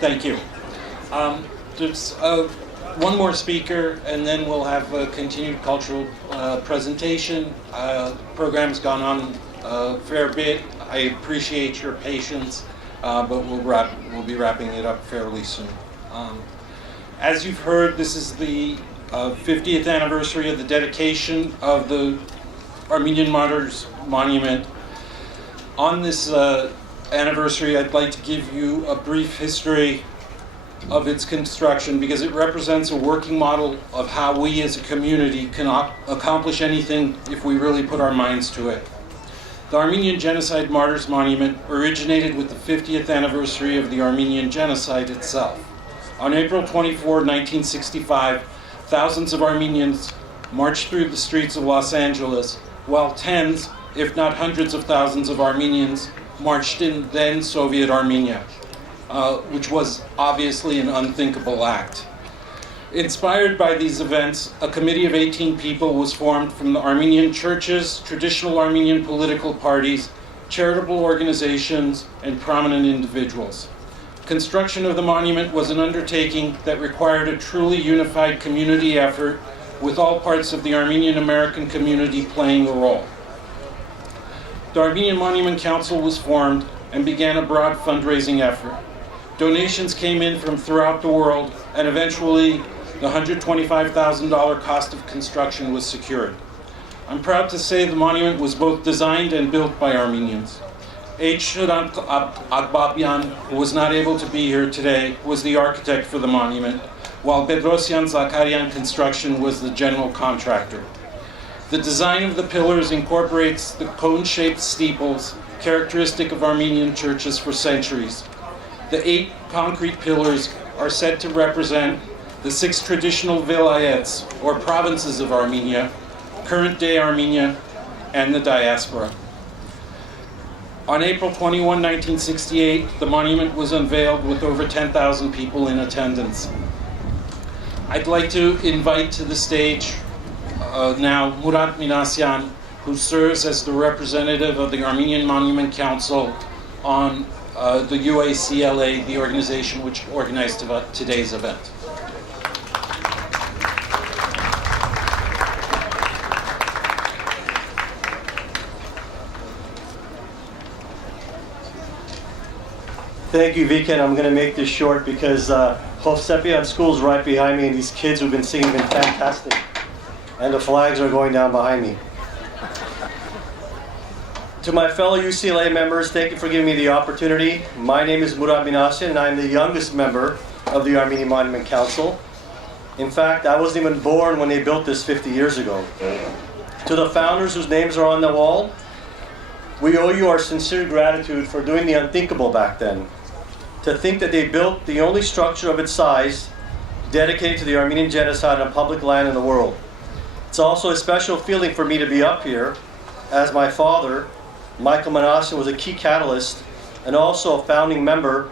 Thank you. There's one more speaker, and then we'll have a continued cultural presentation. Program's gone on a fair bit. I appreciate your patience, but we'll be wrapping it up fairly soon. As you've heard, this is the 50th anniversary of the dedication of the Armenian Martyrs Monument. On this anniversary, I'd like to give you a brief history of its construction because it represents a working model of how we as a community can accomplish anything if we really put our minds to it. The Armenian Genocide Martyrs Monument originated with the 50th anniversary of the Armenian Genocide itself. On April 24, 1965, thousands of Armenians marched through the streets of Los Angeles, while tens, if not hundreds of thousands of Armenians marched in then Soviet Armenia, which was obviously an unthinkable act. Inspired by these events, a committee of 18 people was formed from the Armenian churches, traditional Armenian political parties, charitable organizations, and prominent individuals. Construction of the monument was an undertaking that required a truly unified community effort, with all parts of the Armenian American community playing a role. The Armenian Monument Council was formed and began a broad fundraising effort. Donations came in from throughout the world, and eventually the $125,000 cost of construction was secured. I'm proud to say the monument was both designed and built by Armenians. H. Hrant Akbabyan, who was not able to be here today, was the architect for the monument, while Bedrosian Zakarian Construction was the general contractor. The design of the pillars incorporates the cone-shaped steeples characteristic of Armenian churches for centuries. The 8 concrete pillars are said to represent the 6 traditional vilayets, or provinces of Armenia, current-day Armenia, and the diaspora. On April 21, 1968, the monument was unveiled with over 10,000 people in attendance. I'd like to invite to the stage now Murat Minasyan, who serves as the representative of the Armenian Monument Council on the UACLA, the organization which organized today's event. Thank you, Viken. I'm going to make this short because Hovsepian School is right behind me, and these kids who've been singing have been fantastic. And the flags are going down behind me. To my fellow UCLA members, thank you for giving me the opportunity. My name is Murat Minasyan, and I'm the youngest member of the Armenian Monument Council. In fact, I wasn't even born when they built this 50 years ago. To the founders whose names are on the wall, we owe you our sincere gratitude for doing the unthinkable back then. To think that they built the only structure of its size dedicated to the Armenian genocide on public land in the world. It's also a special feeling for me to be up here, as my father, Michael Minasyan, was a key catalyst and also a founding member,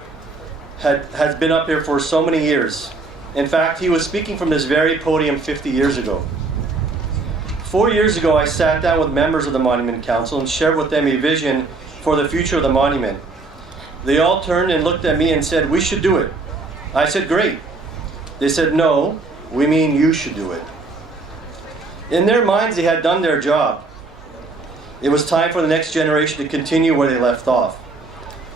has been up here for so many years. In fact, he was speaking from this very podium 50 years ago. 4 years ago, I sat down with members of the Monument Council and shared with them a vision for the future of the monument. They all turned and looked at me and said, "We should do it." I said, "Great." They said, "No, we mean you should do it." In their minds, they had done their job. It was time for the next generation to continue where they left off.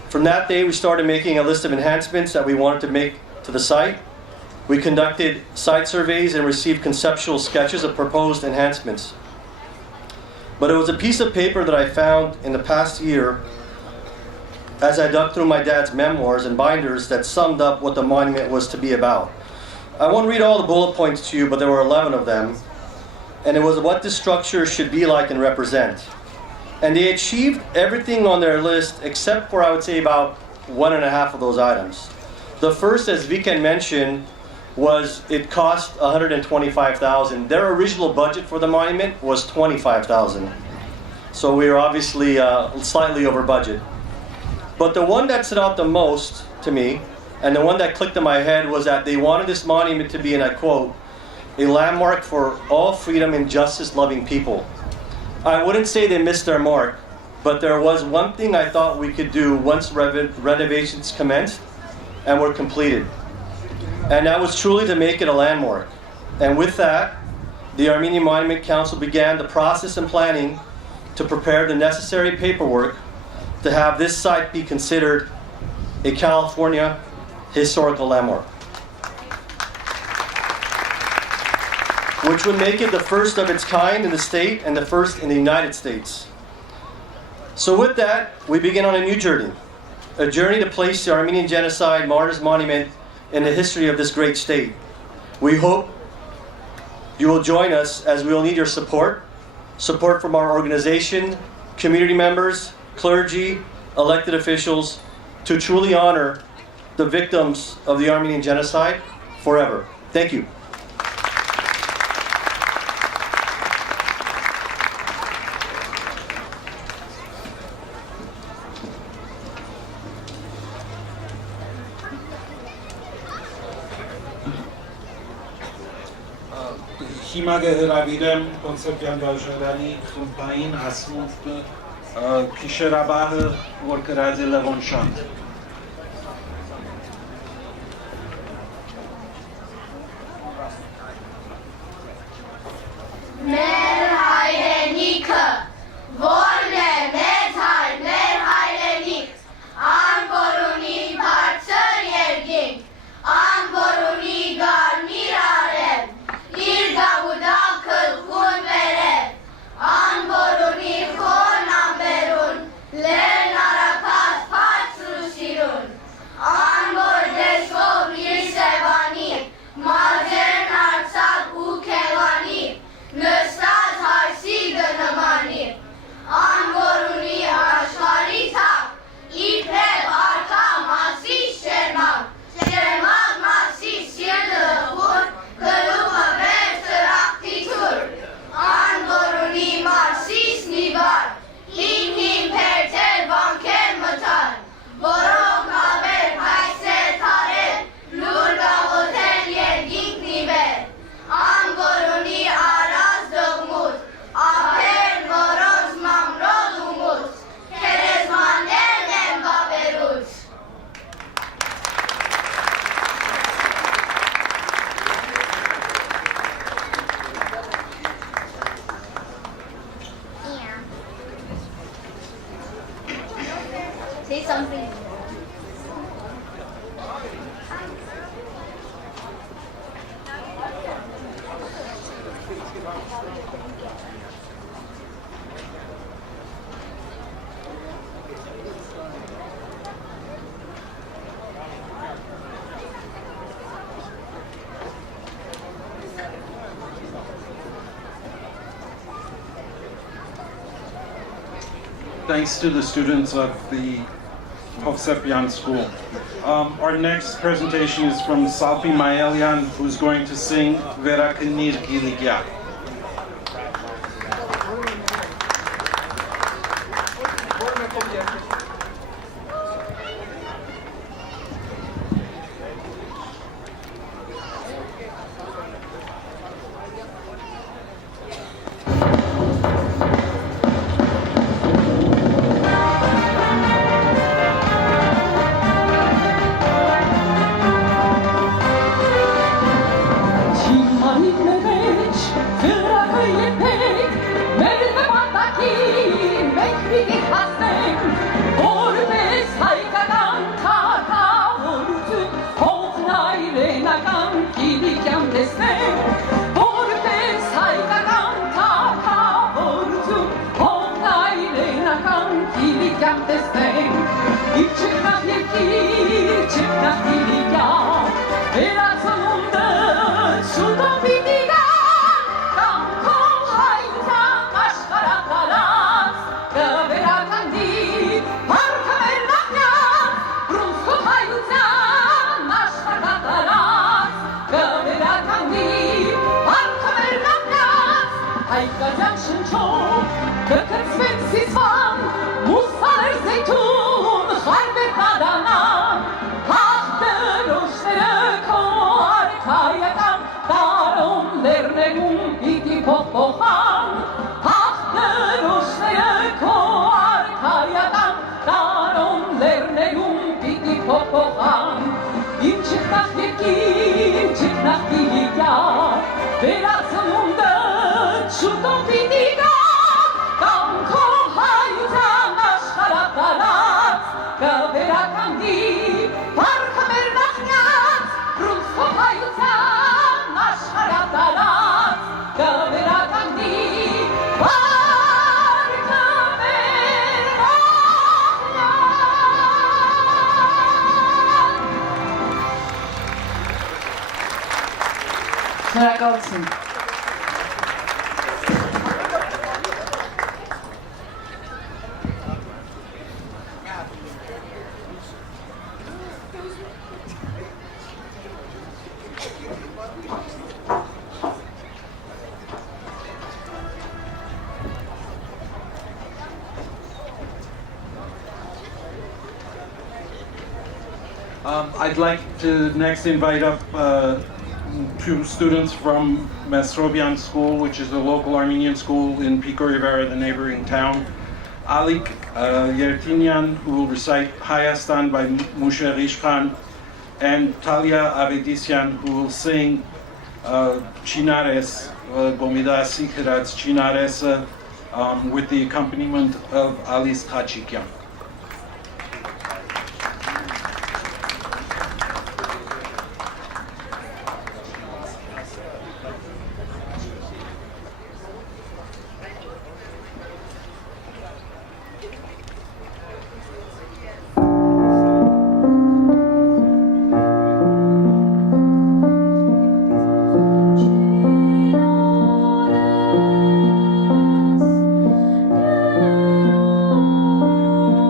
From that day, we started making a list of enhancements that we wanted to make to the site. We conducted site surveys and received conceptual sketches of proposed enhancements. But it was a piece of paper that I found in the past year as I dug through my dad's memoirs and binders that summed up what the monument was to be about. I won't read all the bullet points to you, but there were 11 of them. And it was what this structure should be like and represent. And they achieved everything on their list except for, I would say, about 1.5 of those items. The first, as Viken mentioned, was it cost $125,000. Their original budget for the monument was $25,000. So we were obviously slightly over budget. But the one that stood out the most to me, and the one that clicked in my head, was that they wanted this monument to be, and I quote, "a landmark for all freedom and justice-loving people." I wouldn't say they missed their mark, but there was one thing I thought we could do once renovations commenced and were completed. And that was truly to make it a landmark. And with that, the Armenian Monument Council began the process and planning to prepare the necessary paperwork to have this site be considered a California historical landmark, which would make it the first of its kind in the state and the first in the United States. So with that, we begin on a new journey, a journey to place the Armenian Genocide Martyrs Monument in the history of this great state. We hope you will join us, as we will need your support from our organization, community members, clergy, elected officials, to truly honor the victims of the Armenian Genocide forever. Thank you. Հիմա կհրավիրեմ կոնցեպտուալ վարժարանի խմբային ասմունք քիշերաբահը, որ կրած է Լևոն Շանտ։ Մեր հայրենիքը, որն է մեծ հայր, մեր հայրենիք, ան որ ունի բարձր երկինք, ան որ ունի գարմիր արև, իր գավուդալ քլխուն վերև, ան որ ունի խոն ամբերուն, լերն արապա Thanks to the students of the Hovsepian School. Our next presentation is from Salpi Maelian, who's going to sing Verakinir Giligya. I'd like to next invite up two students from Mesrobian School, which is a local Armenian school in Pico Rivera, the neighboring town. Alik Yertinyan, who will recite Hayastan by Moshe Rishkhan, and Talia Avedisyan, who will sing Chinares, Gomida Sikhirat's Chinares, with the accompaniment of Alice Khachikyan. Thank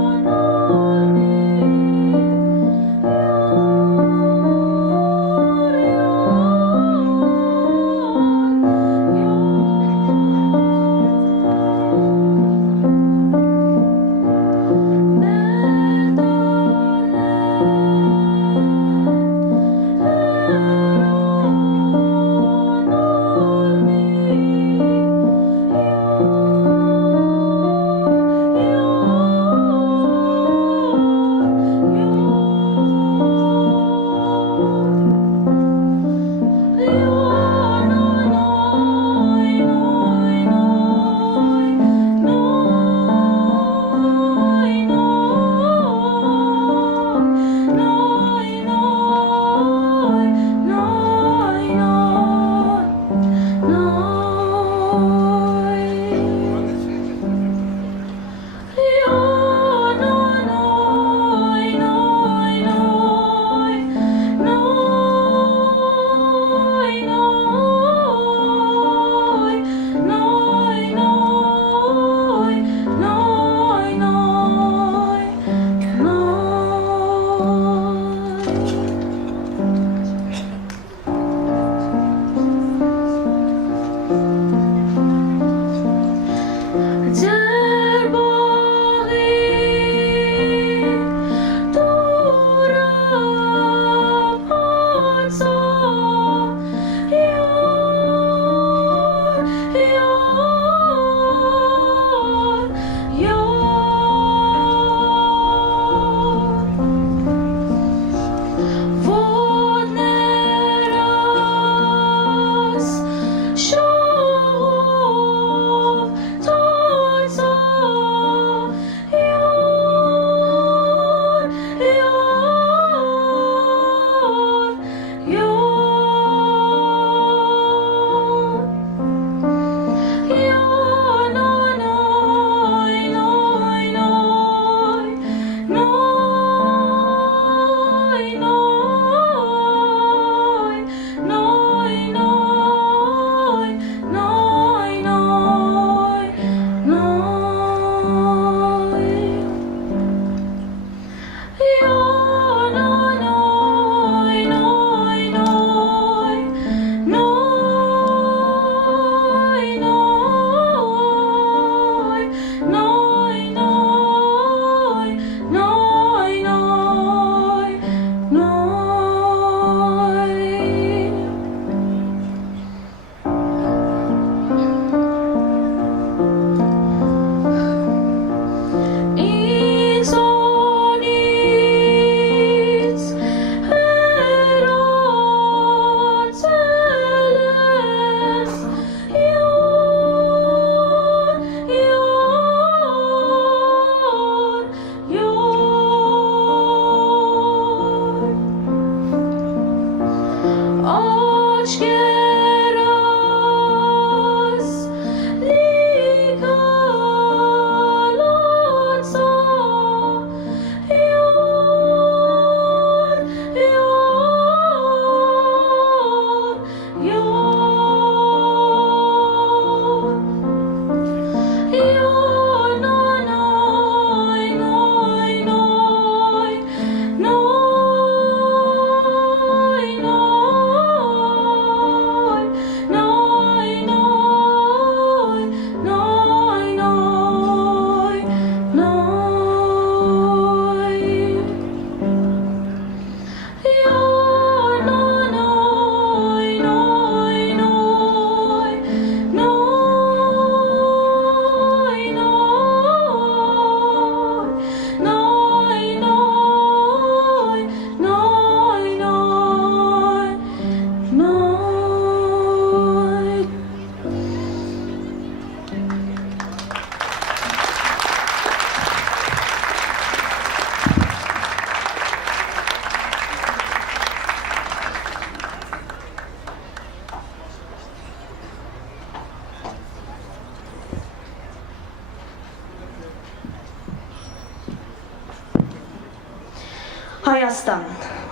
Հայաստան,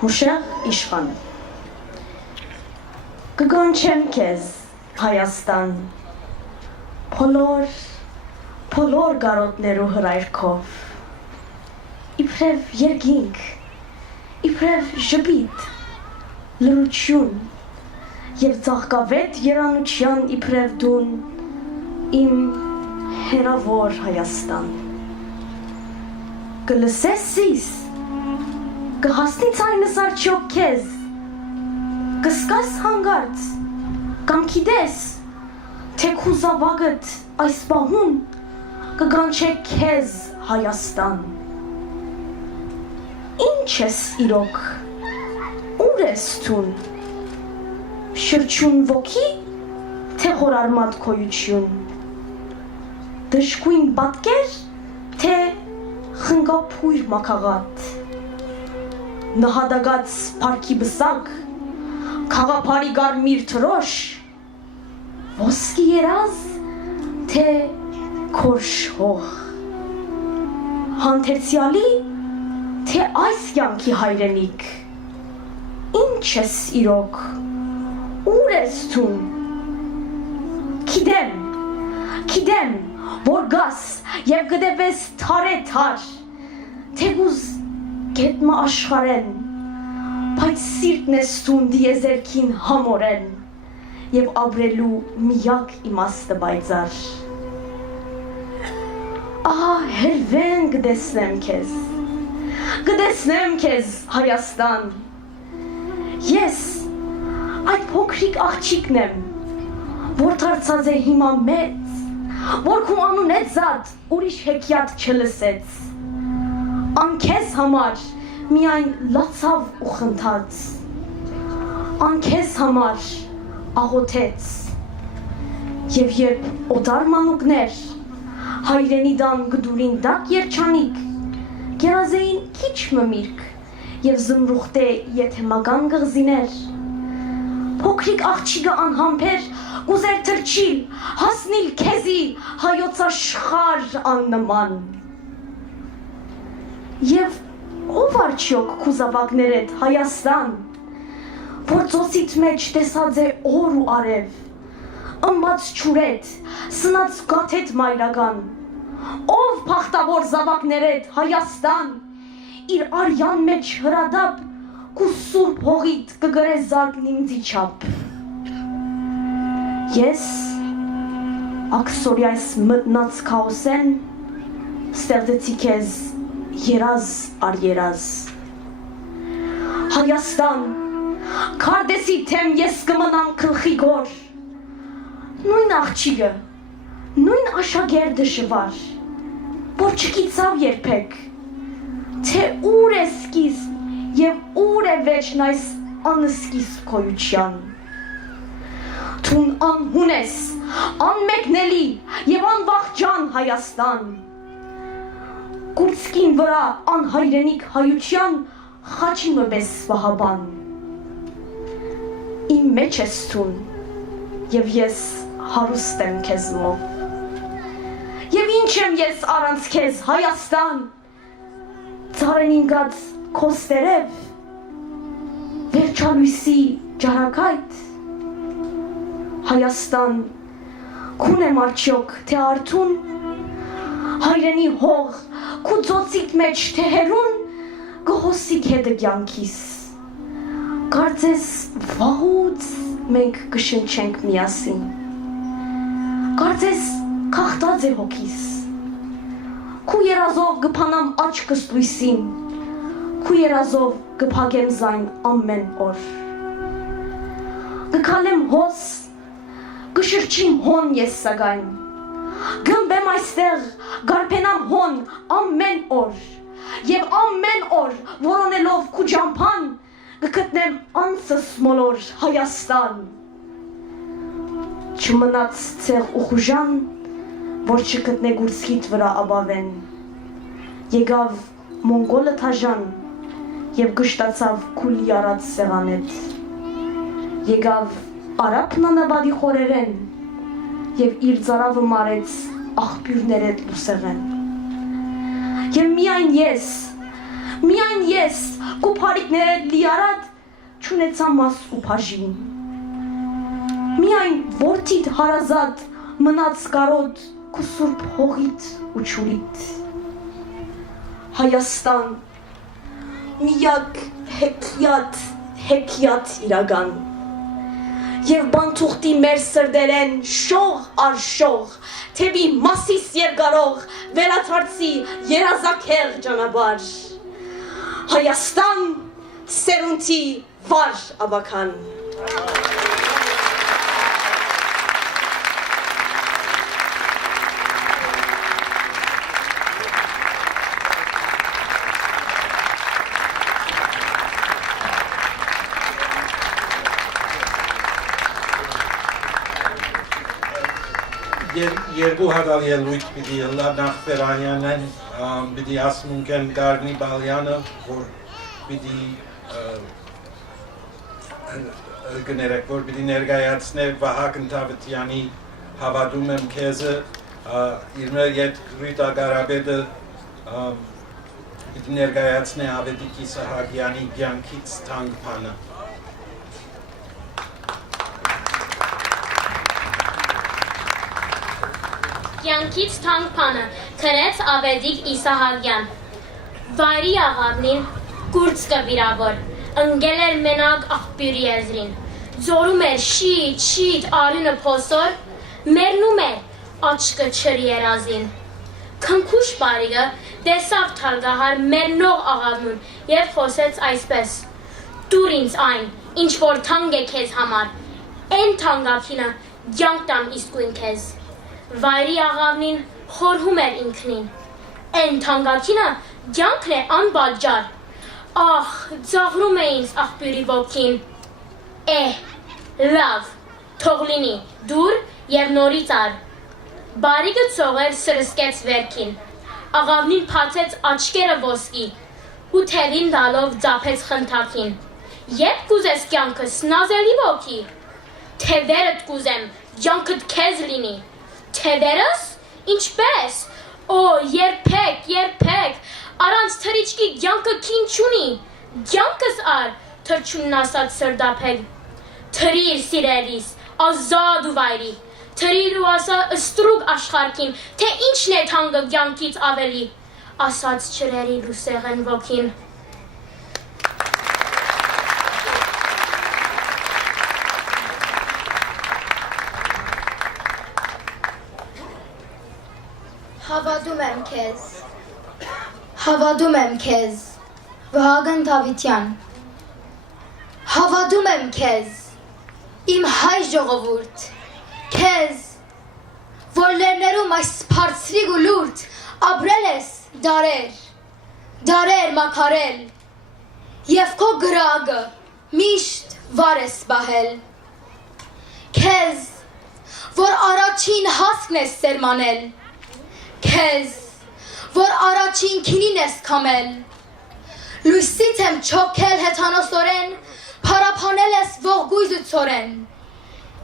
ուշեղ իշխան։ Կգանչեմ քեզ, Հայաստան, փոլոր գարոտներու հրայրքով, իբրև երկինք, իբրև ժպիտ, լրություն և ծաղկավետ երանության իբրև դուն, իմ հերավոր Հայաստան։ Կլսես սիս, կհասնի ցայնս արդյոք քեզ, կսկաս հանգարց, կամ գիտես, թե քու զավակդ այս պահուն կգանչե քեզ Հայաստան։ Ինչ ես իրոք, ուր ես թուն, շրջուն ոգի, թե խորարմատ քոյություն, դժգույն պատկեր, թե խնգափույր մաքաղատ, նահադագած պարքի բսակ, քաղափարի գարմիր թրոշ, ոսկի երազ, թե քորշ հող, հանթերցյալի, թե այս յանքի հայրենիք, ինչ ես իրոք, ուր ես թուն, գիտեմ, որ գաս և գդևես թարե թար, թեգուզ գետմը աշխարեն, բայց սիրտն ես թուն դիեզերքին համորեն և ապրելու միակ իմաստը բայձար։ Ահա հերվեն գդեսնեմ քեզ Հայաստան, ես այդ փոքրիկ աղջիկն եմ, որ դարձած է հիմա մեծ, որ քու անուն է զատ ուրիշ հեքիաթ չլսեց, ան քեզ համար միայն լացավ ու խնդաց, ան քեզ համար աղոթեց, և երբ օտար մանուկներ հայրենի դան գդուրին դակ երջանիկ, գերազեին քիչ մմիրք և զմրուխտե եթեմական գղզիներ, փոքրիկ աղջիկը անհամբեր ուզեր թրջիլ, հասնիլ քեզի հայոցաշխար աննման։ Եվ ով արդյոք քու զավակներդ Հայաստան, որ ծոցիդ մեջ տեսած է օր ու արև, ըմբած ջուրետ, սնած գաթետ մայրական, ով փախտավոր զավակներդ Հայաստան, իր արյան մեջ հրադապ կու սուրբ հողիտ կգրե զարկ նիմձի չապ։ Ես աքսորյայս մտնած քաոսեն ստեղծեցի քեզ երազ առ երազ։ Հայաստան, քարտեզի թեմ ես կմնամ գլխի գոր, նույն աղջիկը, նույն աշակերտը շվար, որ չգիտավ երբեք, թե ուր է սկիզբ և ուր է վերջն այս անսկիզբ քոյության։ Թուն անհուն ես, անմեկնելի և անվախճան Հայաստան, կուրծքին վրա անհայրենիք հայության խաչի մպես վահաբան։ Իմ մեջ ես թուն, և ես հարուստ եմ քեզմով։ Եվ ինչ եմ ես առանց քեզ Հայաստան, ծառենինգած քոստերև, վերջալույսի ջարակայթ, Հայաստան, քուն եմ արդյոք, թե արդուն, հայրենի հող, քու ծոցիտ մեջ թե հերուն, գհոսիկ հետը կյանքիս, կարծես վաղուց մենք կշնչենք միասին, կարծես կախտած է հոգիս, քու երազով գպանամ աչքս լույսին, քու երազով գպագեմ զայն ամեն օր, գկալեմ հոս, գշրջիմ հոն ես սագայն, գմբեմ այստեղ, գարպենամ հոն ամեն օր, և ամեն օր որոնելով քու ջամփան, գկտնեմ անցս մոլոր Հայաստան, չմնաց ցեղ ու խուժան, որ չգտնե գուրցքիդ վրա ապավեն, եկավ մոնգոլը թաժան, և գշտացավ քու լիարած սեղանետ, եկավ արապն անաբադի խորերեն, և իր ծարավը մարեց աղբյուրներետ լուսեղեն, և միայն ես, Միայն ես կուփարիկները լիարատ չունեցա մաս ու բաժին։ Միայն որդիդ հարազատ մնաց կարոտ քո սուրբ հողիդ ու ճուրիդ։ Հայաստան միակ հեքիաթ իրական Եվ բանթուղթի մեր սրդերեն շող առ շող թեպի մասիս երկարող վերաթարցի երազաքեղ ճանապարհ Հայաստան սերունդի վար ավական Երկու հատալ ելույթ պիտի ելա նախ Ֆերանյանեն պիտի ասմունքեն Գարնի Բալյանը, որ պիտի գներեք, որ պիտի ներգայացներ Վահագ Ընթավթյանի հավատում եմ քեզը, իր մեր ետ Ռիտագարաբեդը պիտի ներգայացնե Ավետիք Իսահակյանի կյանքից թանկ բանը։ Կյանքից թանկ բանը քրեց Ավետիք Իսահակյան։ Վայրի աղավնին կուրծքը վիրավոր, ընկել էր մենակ աղբյուրի եզրին, ձորում էր շիտ արյունը փոսոր, մերնում էր աչքը չրի երազին։ Քնքուշ բարիգը տեսավ թալգահար մերնող աղավնուն և խոսեց այսպես. «Տուր ինձ այն, ինչ որ թանկ է քեզ համար, են թանկագինը կյանք տամ իսկույն քեզ»։ Վայրի աղավնին խորհում էր ինքնին, են թանկագինը կյանքն է անպատճառ, ախ, ծաղրում է ինձ աղբյուրի ոգին, լավ, թող լինի, դուր և նորից առ։ Բարիգը ծողեր սրսկեց վերքին, աղավնին փաթեց աչքերը ոսկի ու թևին տալով ձափեց խնդակին։ Երբ կուզես կյանքս նազելի ոգի, թե վերդ կուզեմ կյանքդ քեզ լինի, թե վերս ինչպես, երբեք, առանց թրիչքի կյանքը քին չունի, կյանքս առ թրջունն ասած սրդափել, թրիր սիրելիս, ազատ ու վայրի, թրիր ու ասա ստրուկ աշխարհքին, թե ինչն է թանկը կյանքից ավելի, ասած չրերի լուսեղեն ոգին։ Հավատում եմ քեզ, Վահագն Ընթավթյան, հավատում եմ քեզ, իմ հայ ժողովուրդ, քեզ, որ լեռներում այս բարձրիկ ու լուրջ ապրել ես դարեր մաքարել, և քո գրագը միշտ վար ես պահել, քեզ, որ առաջին հասկն ես սերմանել, քեզ, որ առաջին քինին ես կամել, լույսից եմ չոքել հեթանոսորեն, պարապանել ես ողգույզ ու ծորեն,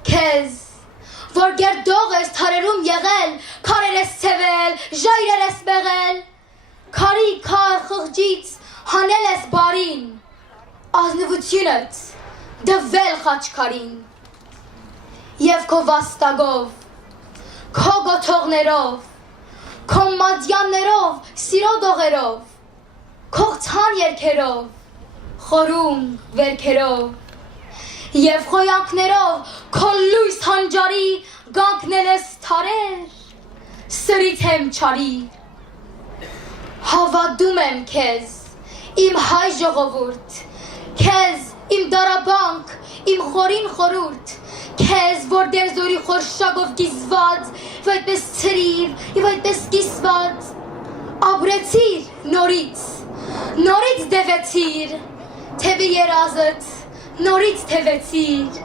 քեզ, որ գերդող ես թարերում եղել, քարեր ես ծևել, ժայրեր ես բեղել, քարի քար խղճից հանել ես բարին, ազնվությունըց դվել խաչքարին, և քո վաստագով, քո գոթողներով, քո մադյաններով, սիրո դողերով, քողցան երգերով, խորում վերքերով, և խոյանքներով քո լույս հանջարի գանկնել ես թարեր, սրից եմ չարի։ Հավատում եմ քեզ, իմ հայ ժողովուրդ, քեզ, իմ դարաբանք, իմ խորին խորուրդ, քեզ, որ դերձորի խորշակով կիսված, և այդպես ցրիվ, և այդպես կիսված, ապրեցիր նորից դևեցիր, թևի երազդ, նորից թևեցիր։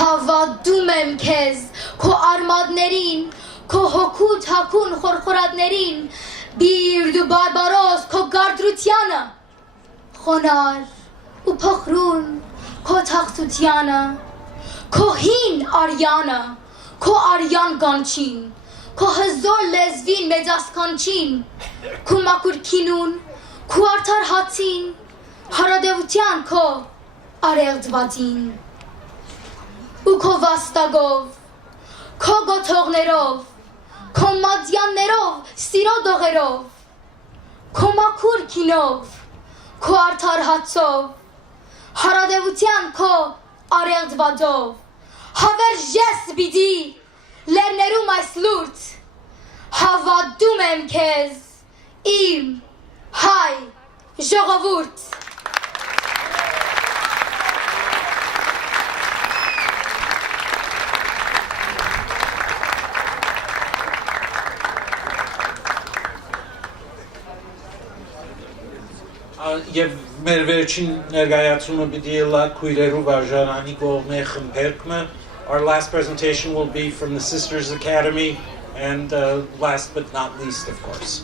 Հավատում եմ քեզ, քո արմատներին, քո հոգու թաքուն խորխորատներին, բիրդ ու բարբարոս քո գարդրությանը, խոնար ու փխրուն քո թախծությանը, քո հին արյանը, քո արյան կանչին, քո հզոր լեզվին մեծասկանչին, քո մաքուր քինուն, քու արդար հացին, հարադևության քո արեղծվածին, ու քո վաստագով, քո գոթողներով, քո մադյաններով, սիրո դողերով, քո մաքուր քինով, քո արդար հացով, հարադևության քո արեղծվածով, հավերժես բիդի, լերներում այս լուրջ, հավատում եմ քեզ, իմ հայ ժողովուրդ։ Եվ մեր վերջին ներկայացումը պիտի ելա քույրերու վարժարանի կողմէ խմբերքը. Our last presentation will be from the Sisters Academy, and last but not least, of course.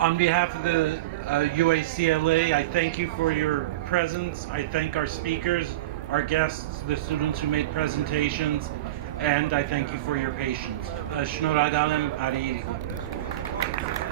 On behalf of the UACLA, I thank you for your presence. I thank our speakers, our guests, the students who made presentations, and I thank you for your patience. Շնորհակալ եմ, արի իրիկու։